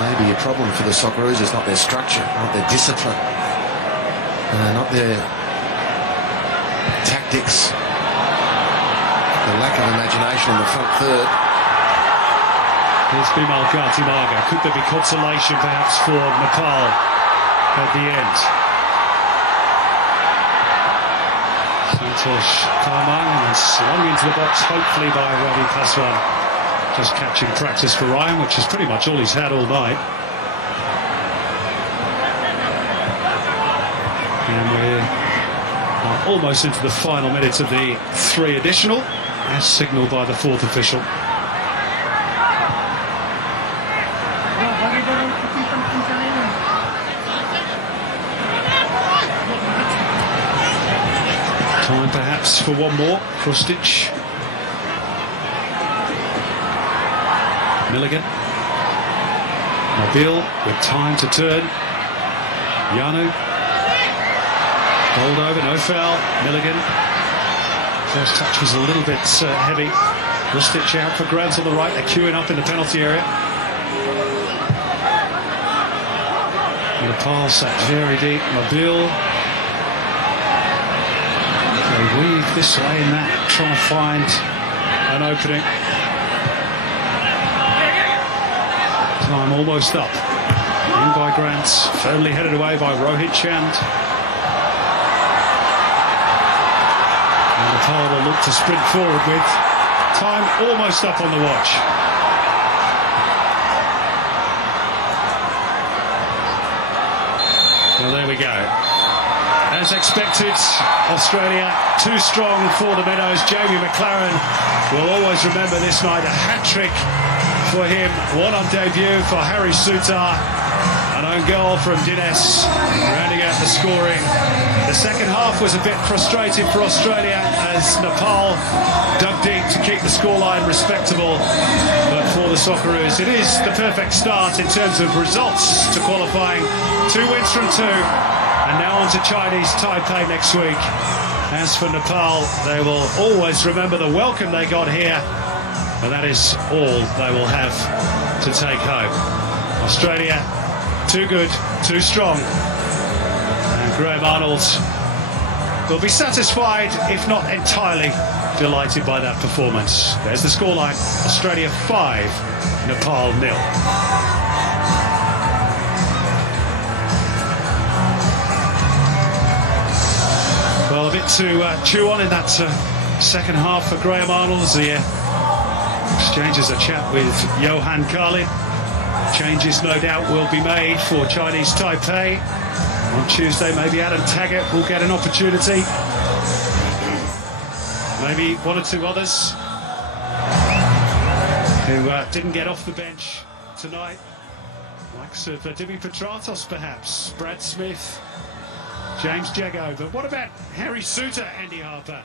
maybe a problem for the Socceroos is not their structure, not their discipline, not their tactics, the lack of imagination in the front third. Here's Bimal Gartimaga. Could there be consolation perhaps for Nepal at the end? Santosh Karmang and slung into the box, hopefully by Ravi Paswan. Just catching practice for Ryan, which is pretty much all he's had all night. And we're almost into the final minutes of the 3 additional, as signalled by the 4th official. Time perhaps for one more. Krustic. Milligan. Nabil with time to turn. Yanu. Bowled over, no foul. Milligan. First touch was a little bit heavy. Krustic out for grabs on the right. They're queuing up in the penalty area. Nepal sat very deep. Nabil. They weave this way and that, trying to find an opening. Time almost up. In by Grant, firmly headed away by Rohit Chand. And Nepal will look to sprint forward with time almost up on the watch. Well, there we go. As expected, Australia too strong for the Meadows. Jamie McLaren will always remember this night. A hat-trick for him. One on debut for Harry Sutar. An own goal from Dines, rounding out the scoring. The second half was a bit frustrating for Australia as Nepal dug deep to keep the scoreline respectable. But for the Socceroos, it is the perfect start in terms of results to qualifying. 2 wins from 2. And now on to Chinese Taipei next week. As for Nepal, they will always remember the welcome they got here. And that is all they will have to take home. Australia, too good, too strong. And Graham Arnold will be satisfied, if not entirely delighted by that performance. There's the scoreline. Australia 5, Nepal 0. Well, a bit to chew on in that second half for Graham Arnold as he exchanges a chat with Johan Carlin. Changes no doubt will be made for Chinese Taipei. On Tuesday, maybe Adam Taggart will get an opportunity. Maybe one or two others who didn't get off the bench tonight. Likes of Divi Petratos, perhaps, Brad Smith, James Jago. But what about Harry Suter, Andy Harper?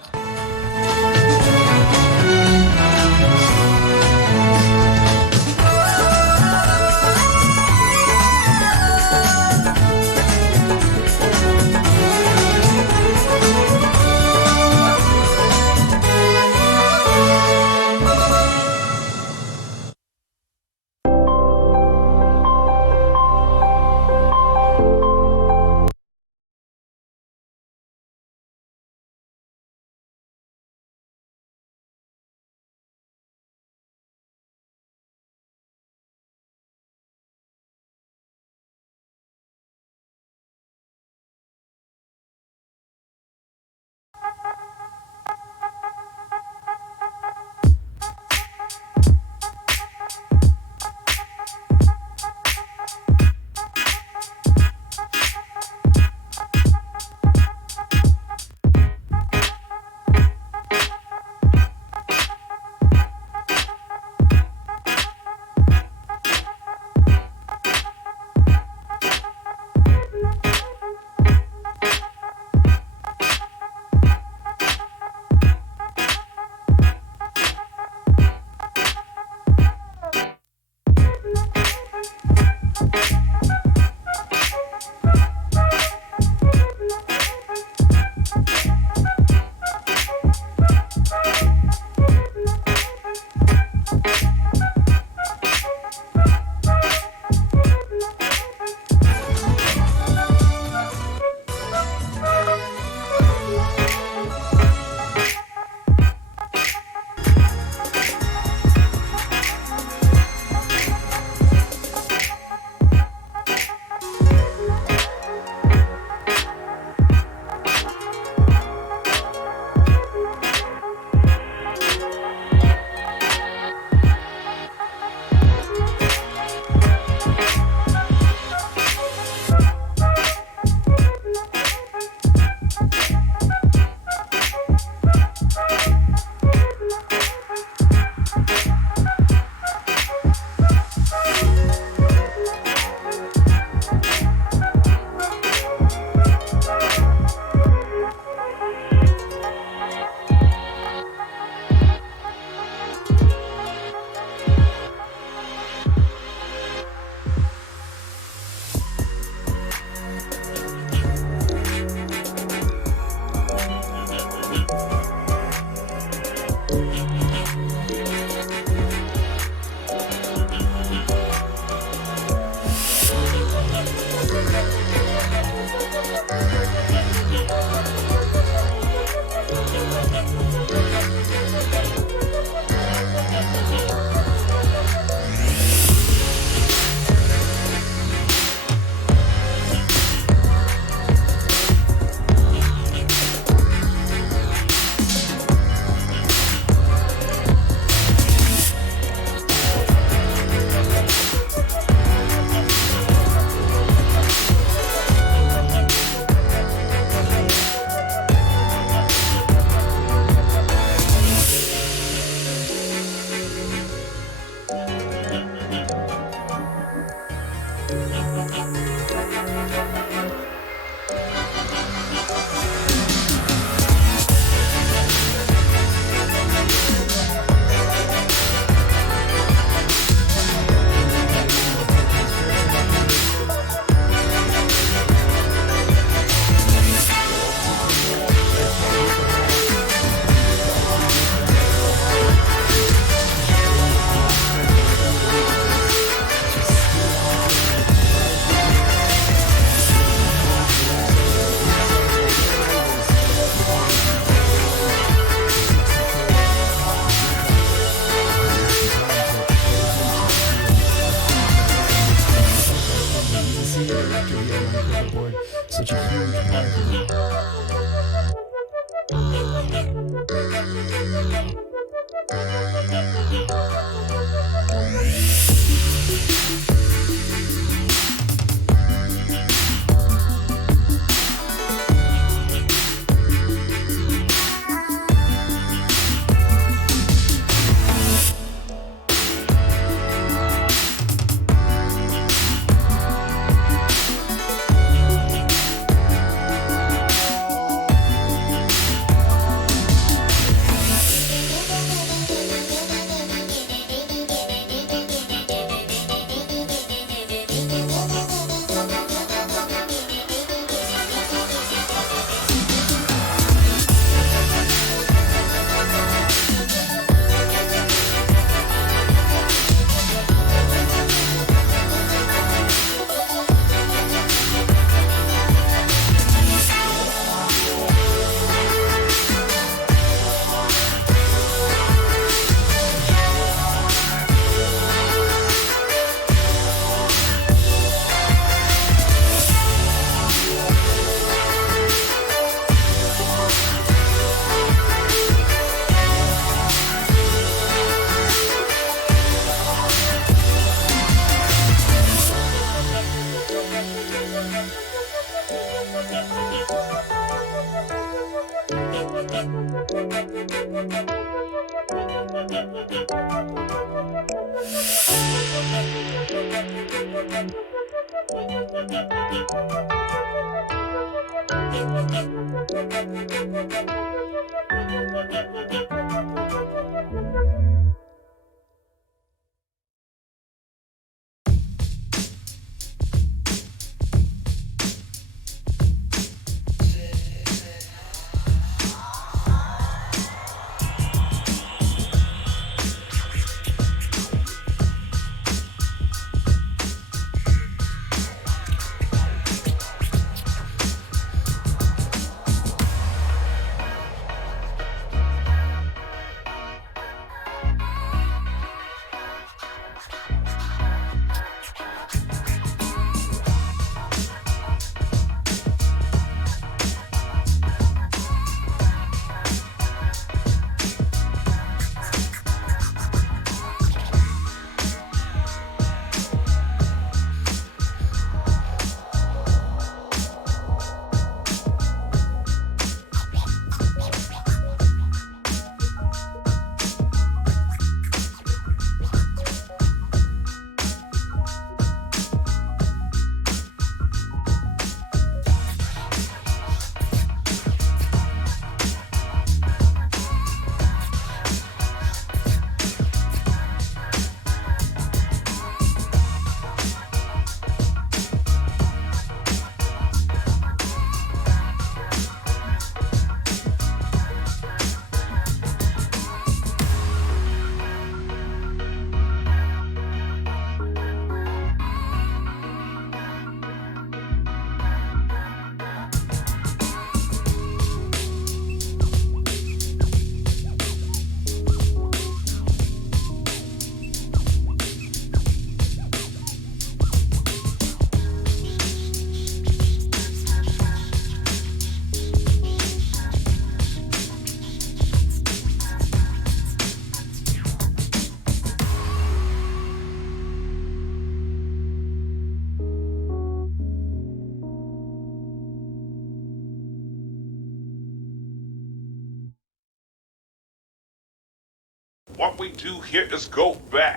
What we do here is go back.